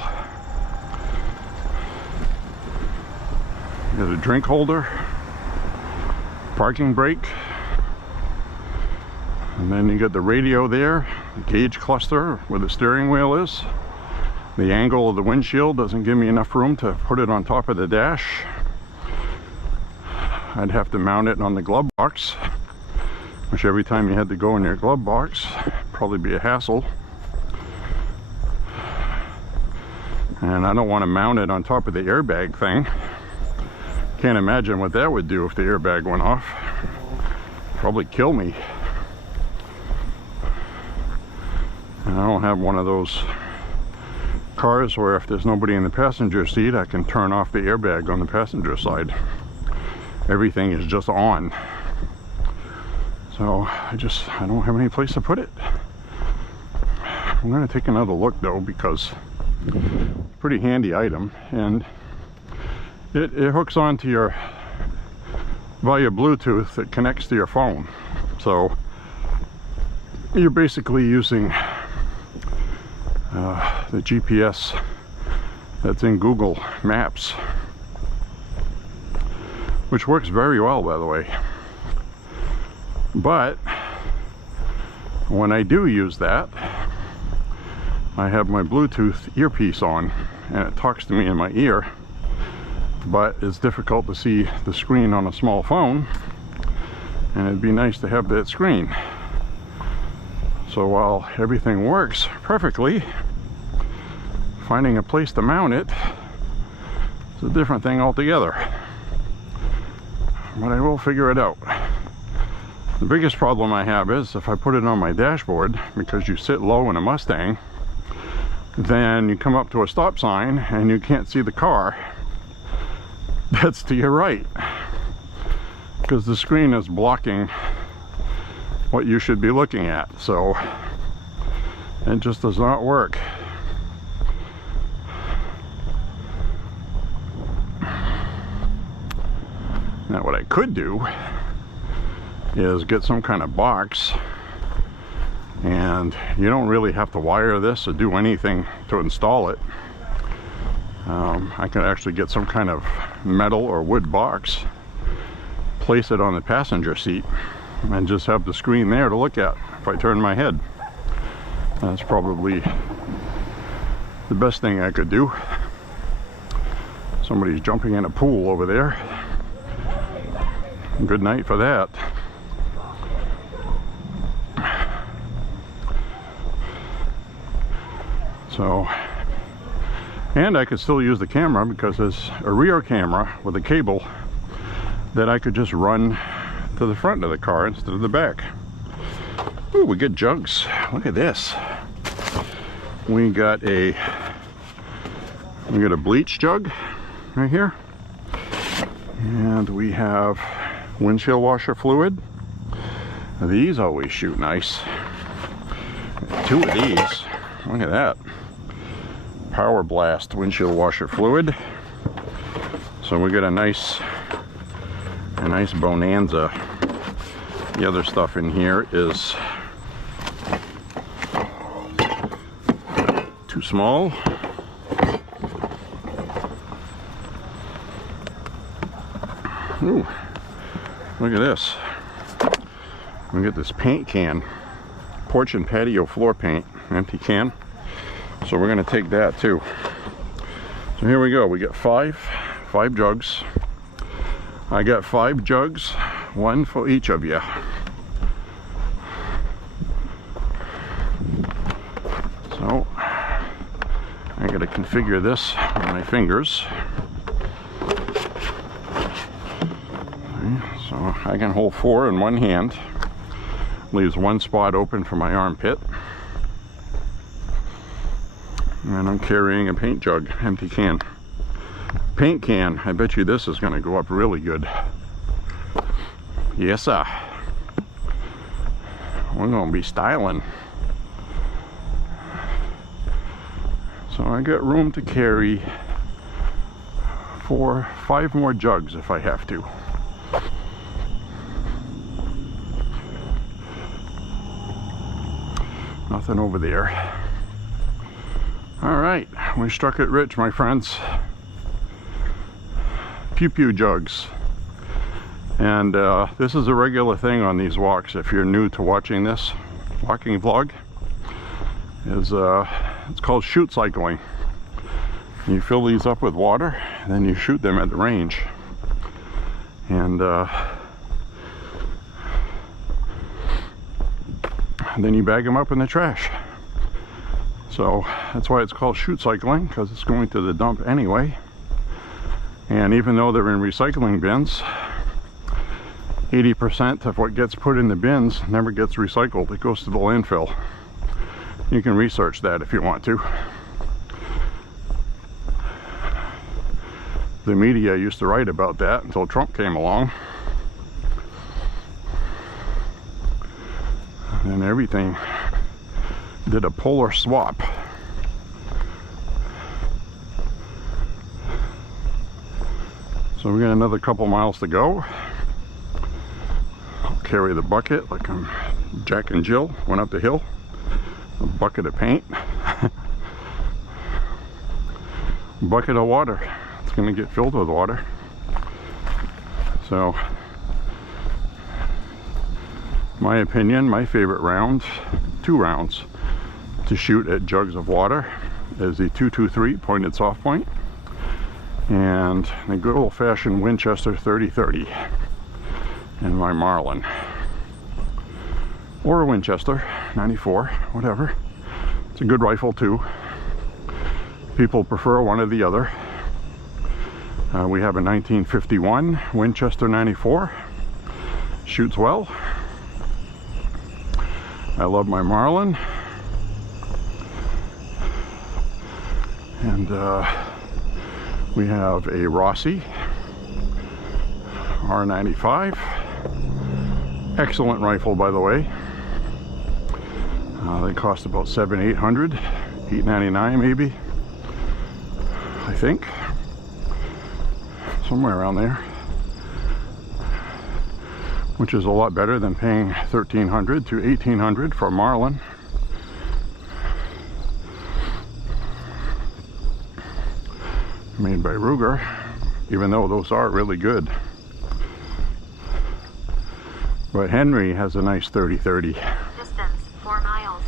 Got a drink holder, parking brake, and then you got the radio there, the gauge cluster where the steering wheel is. The angle of the windshield doesn't give me enough room to put it on top of the dash. I'd have to mount it on the glove box, which every time you had to go in your glove box, probably be a hassle. And I don't want to mount it on top of the airbag thing. Can't imagine what that would do if the airbag went off. Probably kill me. And I don't have one of those cars where if there's nobody in the passenger seat, I can turn off the airbag on the passenger side. Everything is just on. So I don't have any place to put it. I'm going to take another look though, because it's a pretty handy item, and it hooks onto your, via Bluetooth, it connects to your phone. So you're basically using the GPS that's in Google Maps, which works very well, by the way. But when I do use that, I have my Bluetooth earpiece on and it talks to me in my ear, but it's difficult to see the screen on a small phone, and it'd be nice to have that screen. So while everything works perfectly, finding a place to mount it is a different thing altogether. But I will figure it out. The biggest problem I have is if I put it on my dashboard, because you sit low in a Mustang, then you come up to a stop sign and you can't see the car that's to your right, because the screen is blocking what you should be looking at. So it just does not work. Now what I could do is get some kind of box, and you don't really have to wire this or do anything to install it. I could actually get some kind of metal or wood box, place it on the passenger seat, and just have the screen there to look at if I turn my head. That's probably the best thing I could do. Somebody's jumping in a pool over there. Good night for that. So, and I could still use the camera because there's a rear camera with a cable that I could just run to the front of the car instead of the back. Ooh, we get jugs. Look at this. We got a bleach jug right here, and we have windshield washer fluid. These always shoot nice. Two of these. Look at that. Power Blast windshield washer fluid. So we got a nice bonanza. The other stuff in here is too small. Ooh, look at this. We get this paint can, porch and patio floor paint, empty can. So we're going to take that too. So here we go. We got five jugs. I got 5 jugs, one for each of you. So I got to configure this with my fingers. Okay, so I can hold 4 in one hand. Leaves one spot open for my armpit. And I'm carrying a paint jug, empty can. Paint can, I bet you this is going to go up really good. Yes, sir. We're going to be styling. So I got room to carry 5 more jugs if I have to. Nothing over there. All right, we struck it rich, my friends. Pew Pew Jugs. And this is a regular thing on these walks. If you're new to watching this walking vlog, it's called shoot cycling. You fill these up with water, and then you shoot them at the range. And then you bag them up in the trash. So that's why it's called shoot cycling, because it's going to the dump anyway. And even though they're in recycling bins, 80% of what gets put in the bins never gets recycled. It goes to the landfill. You can research that if you want to. The media used to write about that until Trump came along. And everything did a polar swap. So we got another couple miles to go. I'll carry the bucket like I'm Jack and Jill went up the hill. A bucket of paint. Bucket of water. It's going to get filled with water. So, my opinion, my favorite round, 2 rounds to shoot at jugs of water is the 223 pointed soft point and the good old-fashioned Winchester 30-30 and my Marlin, or a Winchester 94, whatever. It's a good rifle too. People prefer one or the other. We have a 1951 Winchester 94, shoots well. I love my Marlin. And we have a Rossi R95. Excellent rifle, by the way. They cost about $700, $899 maybe, I think, somewhere around there, which is a lot better than paying $1,300 to $1,800 for a Marlin. Made by Ruger, even though those are really good. But Henry has a nice 30-30. Distance 4 miles.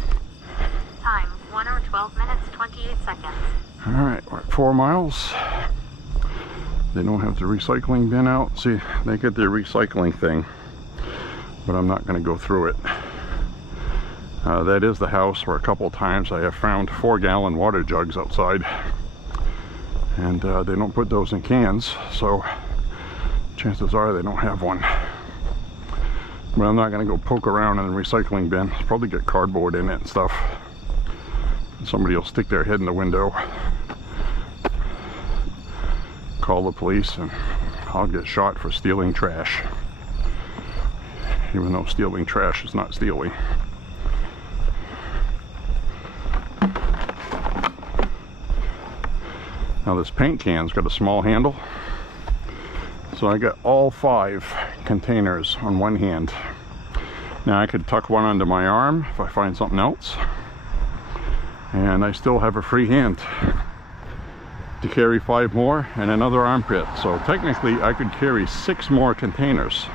Time 1 hour 12 minutes 28 seconds. Alright, we're at 4 miles. They don't have the recycling bin out. See, they get their recycling thing, but I'm not going to go through it. That is the house where a couple times I have found 4-gallon water jugs outside. And they don't put those in cans, so chances are they don't have one. But I'm not going to go poke around in the recycling bin. It's probably got cardboard in it and stuff. Somebody will stick their head in the window, call the police, and I'll get shot for stealing trash. Even though stealing trash is not stealing. Now this paint can's got a small handle, so I got all 5 containers on one hand. Now I could tuck one under my arm if I find something else, and I still have a free hand to carry 5 more and another armpit. So technically I could carry 6 more containers,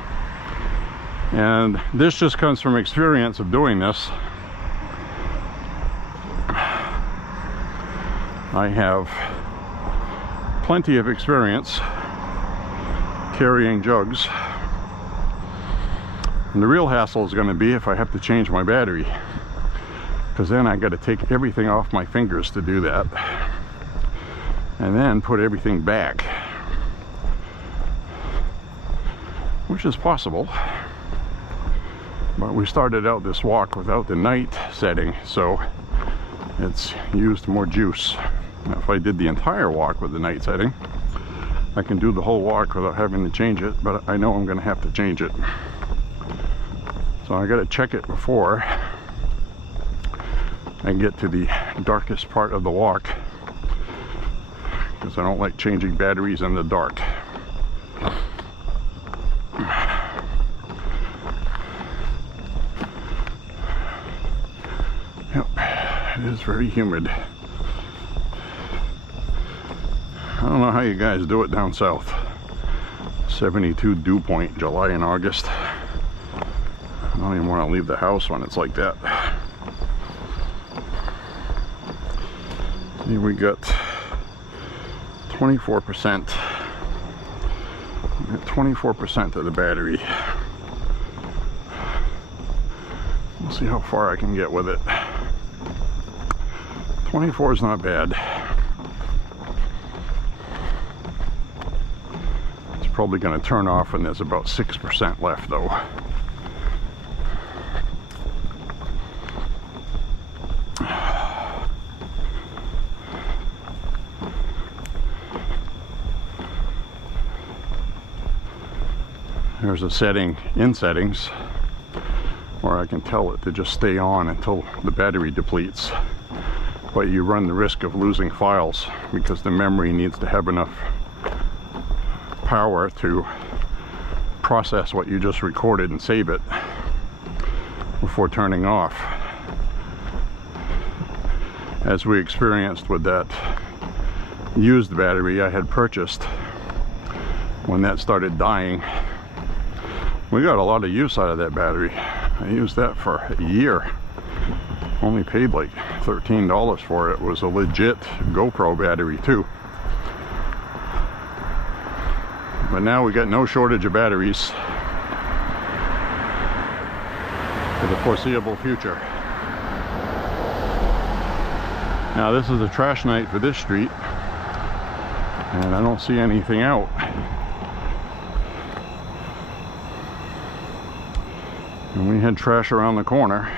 and this just comes from experience of doing this. I have plenty of experience carrying jugs, and the real hassle is going to be if I have to change my battery, because then I got to take everything off my fingers to do that, and then put everything back, which is possible. But we started out this walk without the night setting, so it's used more juice. Now, if I did the entire walk with the night setting, I can do the whole walk without having to change it, but I know I'm going to have to change it. So I got to check it before I get to the darkest part of the walk, because I don't like changing batteries in the dark. Yep, it is very humid. I don't know how you guys do it down south. 72 dew point, July and August. I don't even want to leave the house when it's like that. See, we got 24%. 24% of the battery. We'll see how far I can get with it. 24 is not bad. Probably going to turn off when there's about 6% left, though. There's a setting in settings where I can tell it to just stay on until the battery depletes, but you run the risk of losing files because the memory needs to have enough power to process what you just recorded and save it before turning off, as we experienced with that used battery I had purchased. When that started dying, we got a lot of use out of that battery. I used that for a year, only paid like $13 for it. It was a legit GoPro battery too. But now we got no shortage of batteries for the foreseeable future. Now this is a trash night for this street, and I don't see anything out. And we had trash around the corner.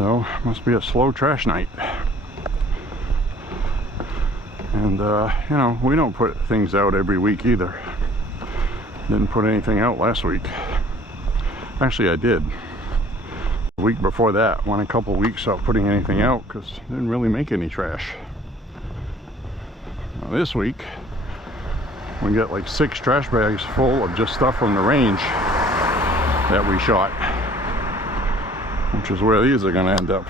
So, must be a slow trash night. And, you know, we don't put things out every week either. Didn't put anything out last week. Actually, I did. The week before that, went a couple weeks without putting anything out because I didn't really make any trash. Now, this week, we got like 6 trash bags full of just stuff from the range that we shot, which is where these are going to end up,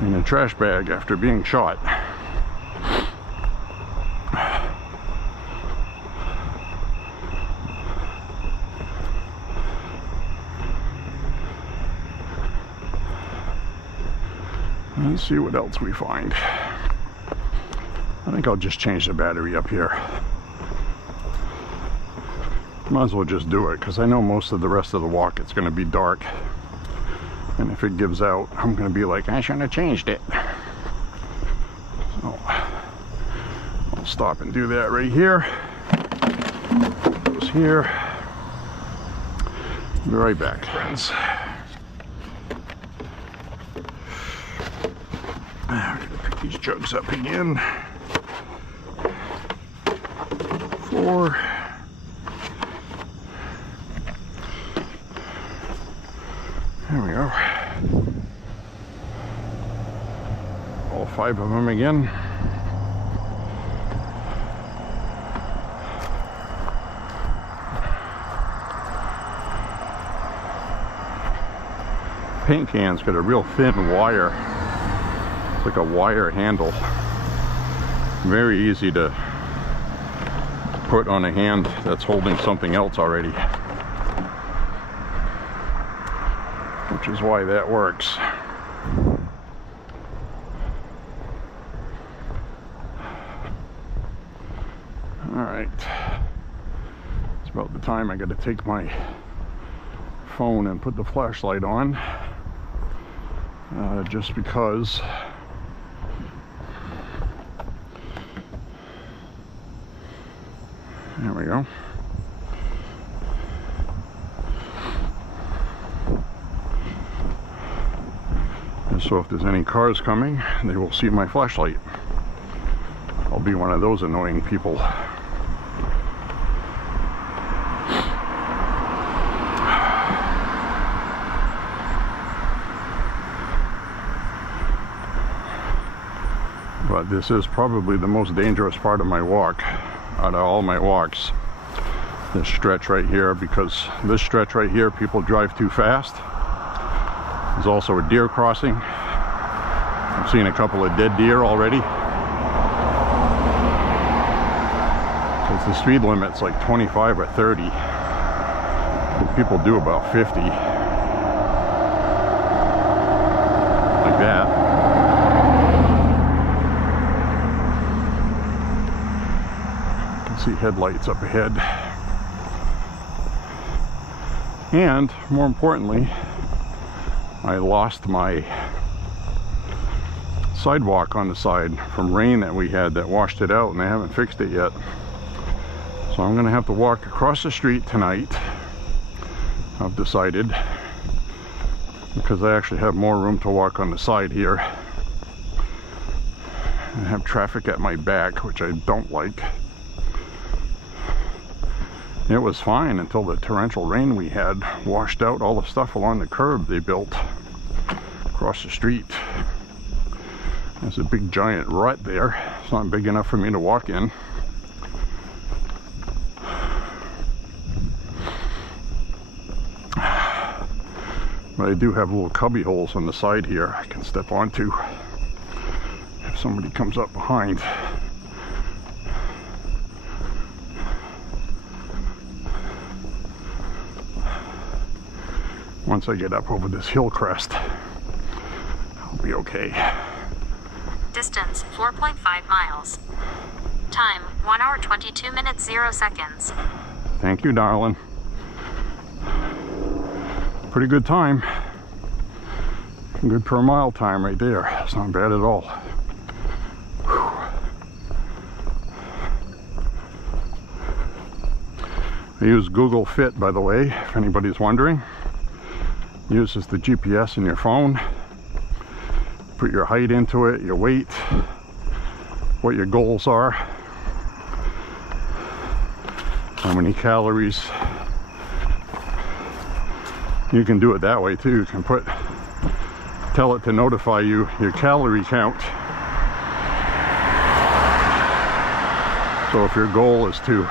in a trash bag after being shot. Let's see what else we find. I think I'll just change the battery up here. Might as well just do it because I know most of the rest of the walk it's going to be dark. And if it gives out, I'm going to be like, I shouldn't have changed it. So I'll stop and do that right here. Goes here. Be right back, friends. I'm going to pick these jugs up again. 4. There we go. All 5 of them again. Paint can's got a real thin wire. It's like a wire handle. Very easy to put on a hand that's holding something else already. Which is why that works. Alright. It's about the time I gotta take my phone and put the flashlight on. Just because there we go. And so if there's any cars coming, they will see my flashlight. I'll be one of those annoying people. But this is probably the most dangerous part of my walk, out of all my walks. This stretch right here, because this stretch right here, people drive too fast. There's also a deer crossing. I've seen a couple of dead deer already. Because the speed limit's like 25 or 30. And people do about 50. Like that. See headlights up ahead. And more importantly, I lost my sidewalk on the side from rain that we had that washed it out, and they haven't fixed it yet. So I'm gonna have to walk across the street tonight, I've decided, because I actually have more room to walk on the side here. I have traffic at my back, which I don't like. It was fine until the torrential rain we had washed out all the stuff along the curb they built across the street. There's a big giant rut there. It's not big enough for me to walk in. But I do have little cubby holes on the side here I can step onto if somebody comes up behind. Once I get up over this hill crest, I'll be okay. Distance 4.5 miles. Time 1 hour 22 minutes 0 seconds. Thank you, darling. Pretty good time. Good per mile time right there. It's not bad at all. Whew. I use Google Fit, by the way, if anybody's wondering. Uses the GPS in your phone. Put your height into it, your weight, what your goals are, how many calories. You can do it that way too. You can tell it to notify you your calorie count. So if your goal is to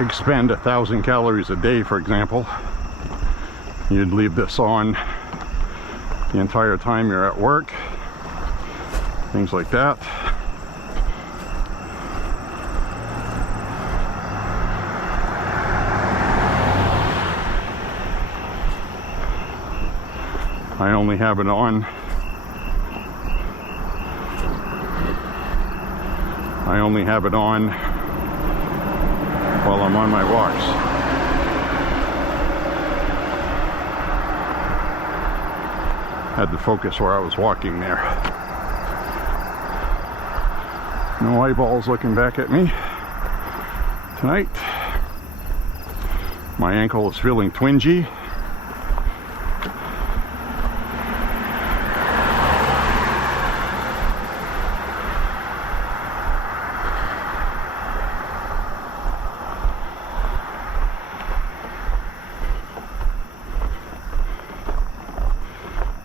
expend 1,000 calories a day, for example, you'd leave this on the entire time you're at work, things like that. I only have it on. I only have it on while I'm on my walks. Had to focus where I was walking there. No eyeballs looking back at me tonight. My ankle is feeling twingy.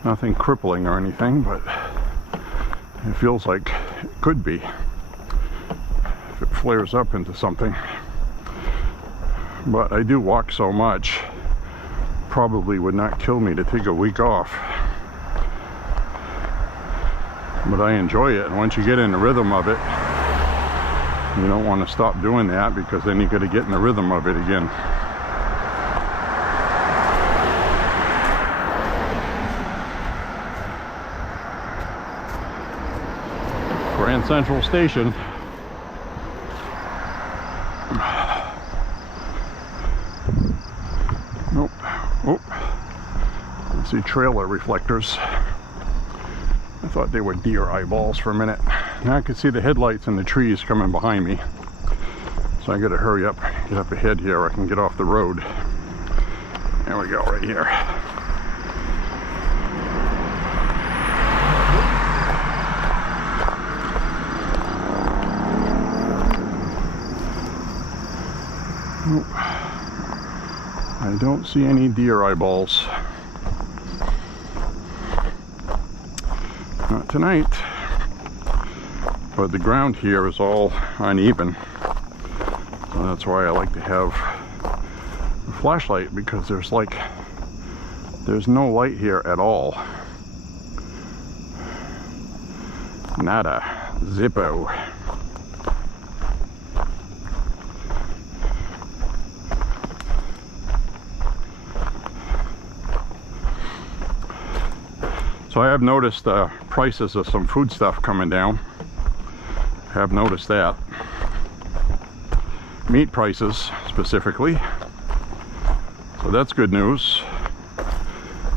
Nothing crippling or anything, but it feels like it could be if it flares up into something. But I do walk so much, probably would not kill me to take a week off. But I enjoy it, and once you get in the rhythm of it, you don't want to stop doing that, because then you got to get in the rhythm of it again. Grand Central Station. Nope. Oh, I see trailer reflectors. I thought they were deer eyeballs for a minute. Now I can see the headlights and the trees coming behind me. So I gotta hurry up, get up ahead here, or I can get off the road. There we go, right here. Nope. I don't see any deer eyeballs. Not tonight. But the ground here is all uneven. So that's why I like to have a flashlight, because there's no light here at all. Nada. Zippo. So I have noticed prices of some food stuff coming down. I have noticed that. Meat prices specifically. So that's good news.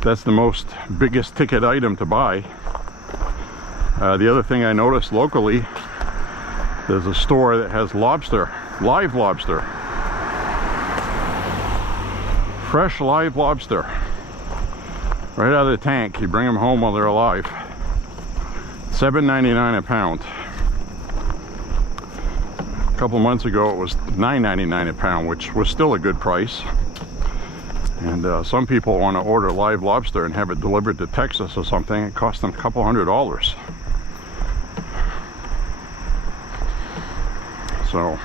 That's the biggest ticket item to buy. The other thing I noticed locally, there's a store that has lobster, live lobster. Fresh live lobster. Right out of the tank. You bring them home while they're alive. $7.99 a pound. A couple months ago it was $9.99 a pound, which was still a good price. And some people want to order live lobster and have it delivered to Texas or something. It costs them a couple $100. So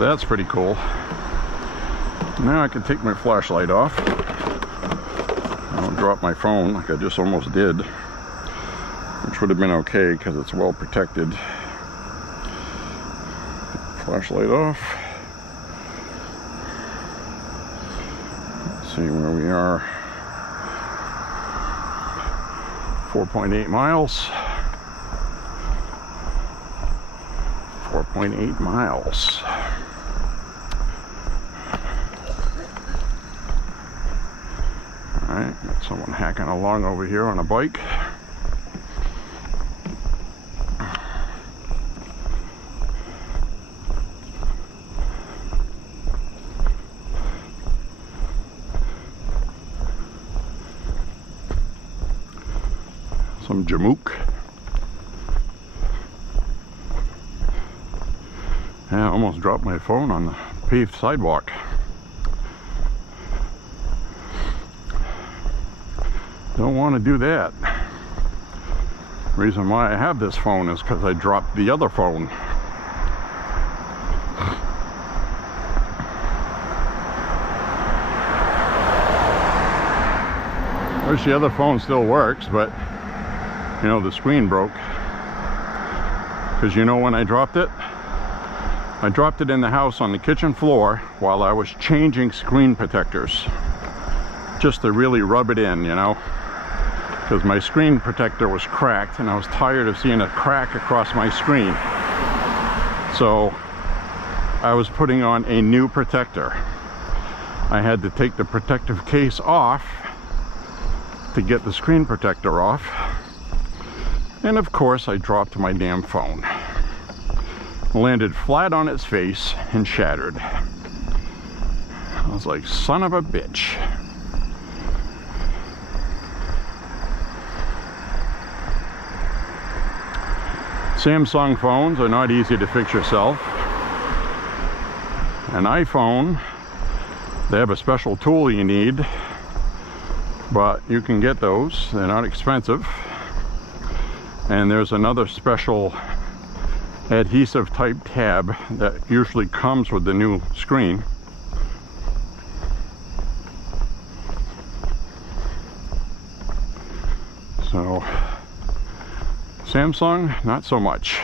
that's pretty cool. Now I can take my flashlight off. I don't drop my phone like I just almost did, which would have been okay because it's well protected. Flashlight off. Let's see where we are. 4.8 miles. 4.8 miles. Alright, got someone hacking along over here on a bike. Some jamook. Yeah, I almost dropped my phone on the paved sidewalk. Don't want to do that. Reason why I have this phone is because I dropped the other phone. Wish the other phone still works, but you know, the screen broke. Because you know when I dropped it? I dropped it in the house on the kitchen floor while I was changing screen protectors. Just to really rub it in, you know? Because my screen protector was cracked and I was tired of seeing a crack across my screen. So I was putting on a new protector. I had to take the protective case off to get the screen protector off. And of course I dropped my damn phone. Landed flat on its face and shattered. I was like, son of a bitch. Samsung phones are not easy to fix yourself. An iPhone, they have a special tool you need, but you can get those. They're not expensive. And there's another special adhesive type tab that usually comes with the new screen. So Samsung, not so much.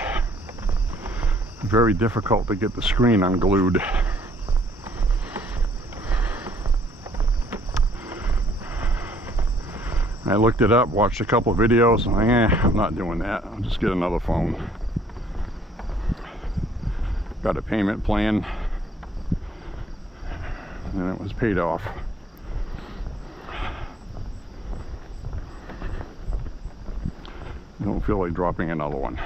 Very difficult to get the screen unglued. I looked it up, watched a couple of videos, and I'm not doing that. I'll just get another phone. Got a payment plan, and it was paid off. I don't feel like dropping another one.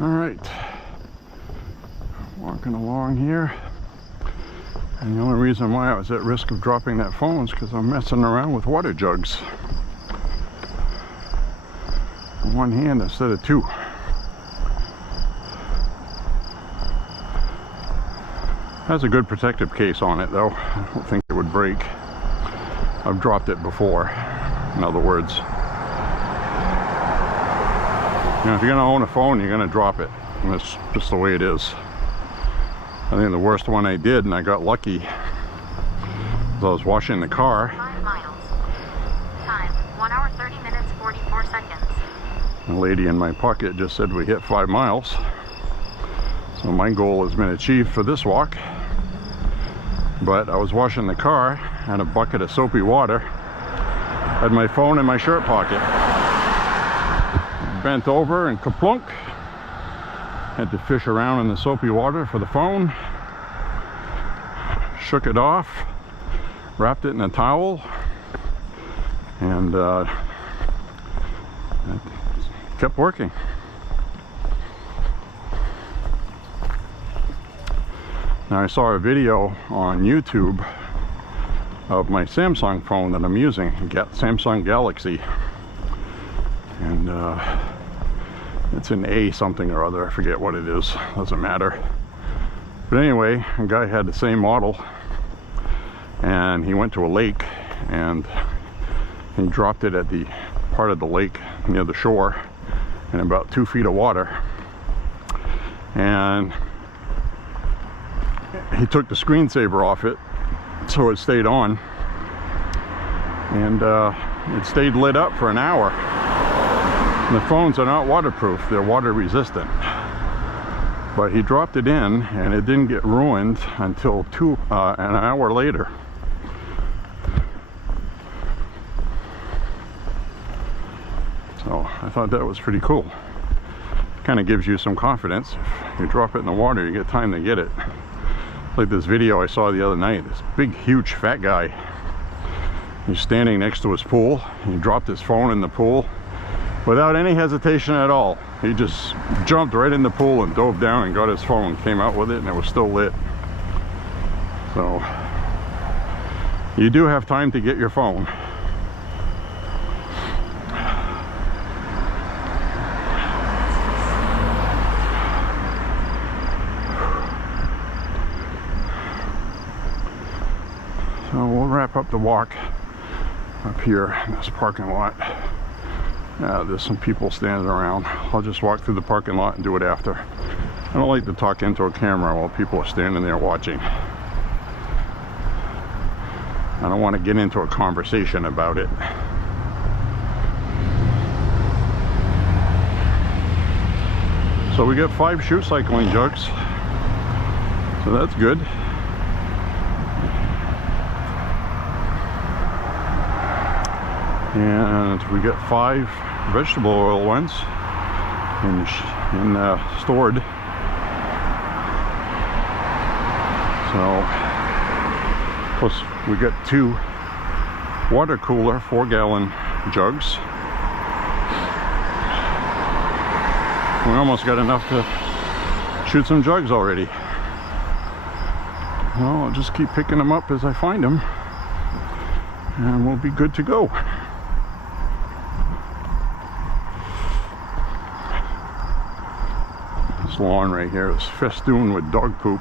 All right. Walking along here, and the only reason why I was at risk of dropping that phone is because I'm messing around with water jugs. One hand instead of two. Has a good protective case on it though. I don't think it would break. I've dropped it before, in other words. You know, if you're gonna own a phone, you're gonna drop it. And that's just the way it is. I think the worst one I did, and I got lucky, was I was washing the car. 5 miles. Time, 1 hour 30 minutes 44 seconds. The lady in my pocket just said we hit 5 miles. So my goal has been achieved for this walk. But I was washing the car, had a bucket of soapy water, had my phone in my shirt pocket. Bent over and kaplunk. Had to fish around in the soapy water for the phone. Shook it off, wrapped it in a towel, and it kept working. Now I saw a video on YouTube of my Samsung phone that I'm using, Samsung Galaxy, and it's an A something or other, I forget what it is, doesn't matter. But anyway, a guy had the same model, and he went to a lake and he dropped it at the part of the lake near the shore in about 2 feet of water, and he took the screensaver off it so it stayed on, and it stayed lit up for an hour. And the phones are not waterproof, they're water resistant. But he dropped it in and it didn't get ruined until an hour later. So I thought that was pretty cool. Kind of gives you some confidence. If you drop it in the water, you get time to get it. Like this video I saw the other night, this big huge fat guy. He's standing next to his pool. He dropped his phone in the pool. without any hesitation at all. He just jumped right in the pool and dove down and got his phone, came out with it, and it was still lit. So you do have time to get your phone. So we'll wrap up the walk up here in this parking lot. There's some people standing around. I'll just walk through the parking lot and do it after. I don't like to talk into a camera while people are standing there watching. I don't want to get into a conversation about it. So we get 5 shoe cycling jugs. So that's good. And we get 5 vegetable oil ones stored. So, plus we get 2 water cooler 4-gallon jugs. We almost got enough to shoot some jugs already. Well, I'll just keep picking them up as I find them, and we'll be good to go. This lawn right here is festooned with dog poop.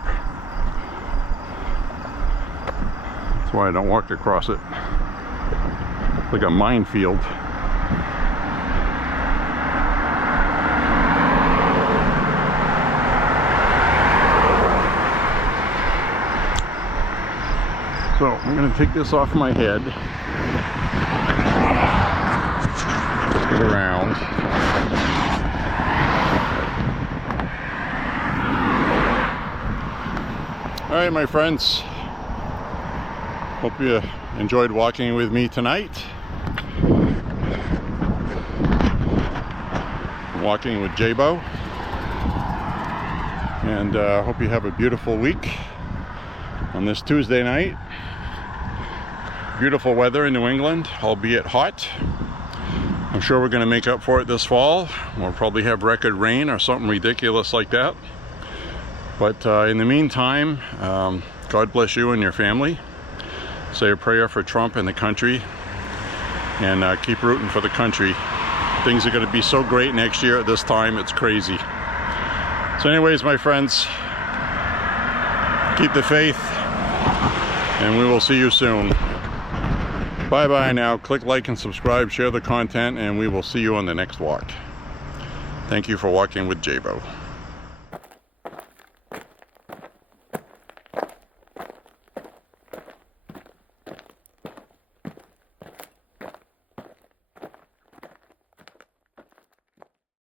That's why I don't walk across it. It's like a minefield. So I'm going to take this off my head. Get around. Alright, my friends. Hope you enjoyed walking with me tonight. Walking with J.Beau. And hope you have a beautiful week on this Tuesday night. Beautiful weather in New England, albeit hot. I'm sure we're going to make up for it this fall. We'll probably have record rain or something ridiculous like that. But in the meantime, God bless you and your family. Say a prayer for Trump and the country, and keep rooting for the country. Things are going to be so great next year at this time, it's crazy. So anyways, my friends, keep the faith, and we will see you soon. Bye bye now. Click like and subscribe, share the content, and we will see you on the next walk. Thank you for walking with J.Beau.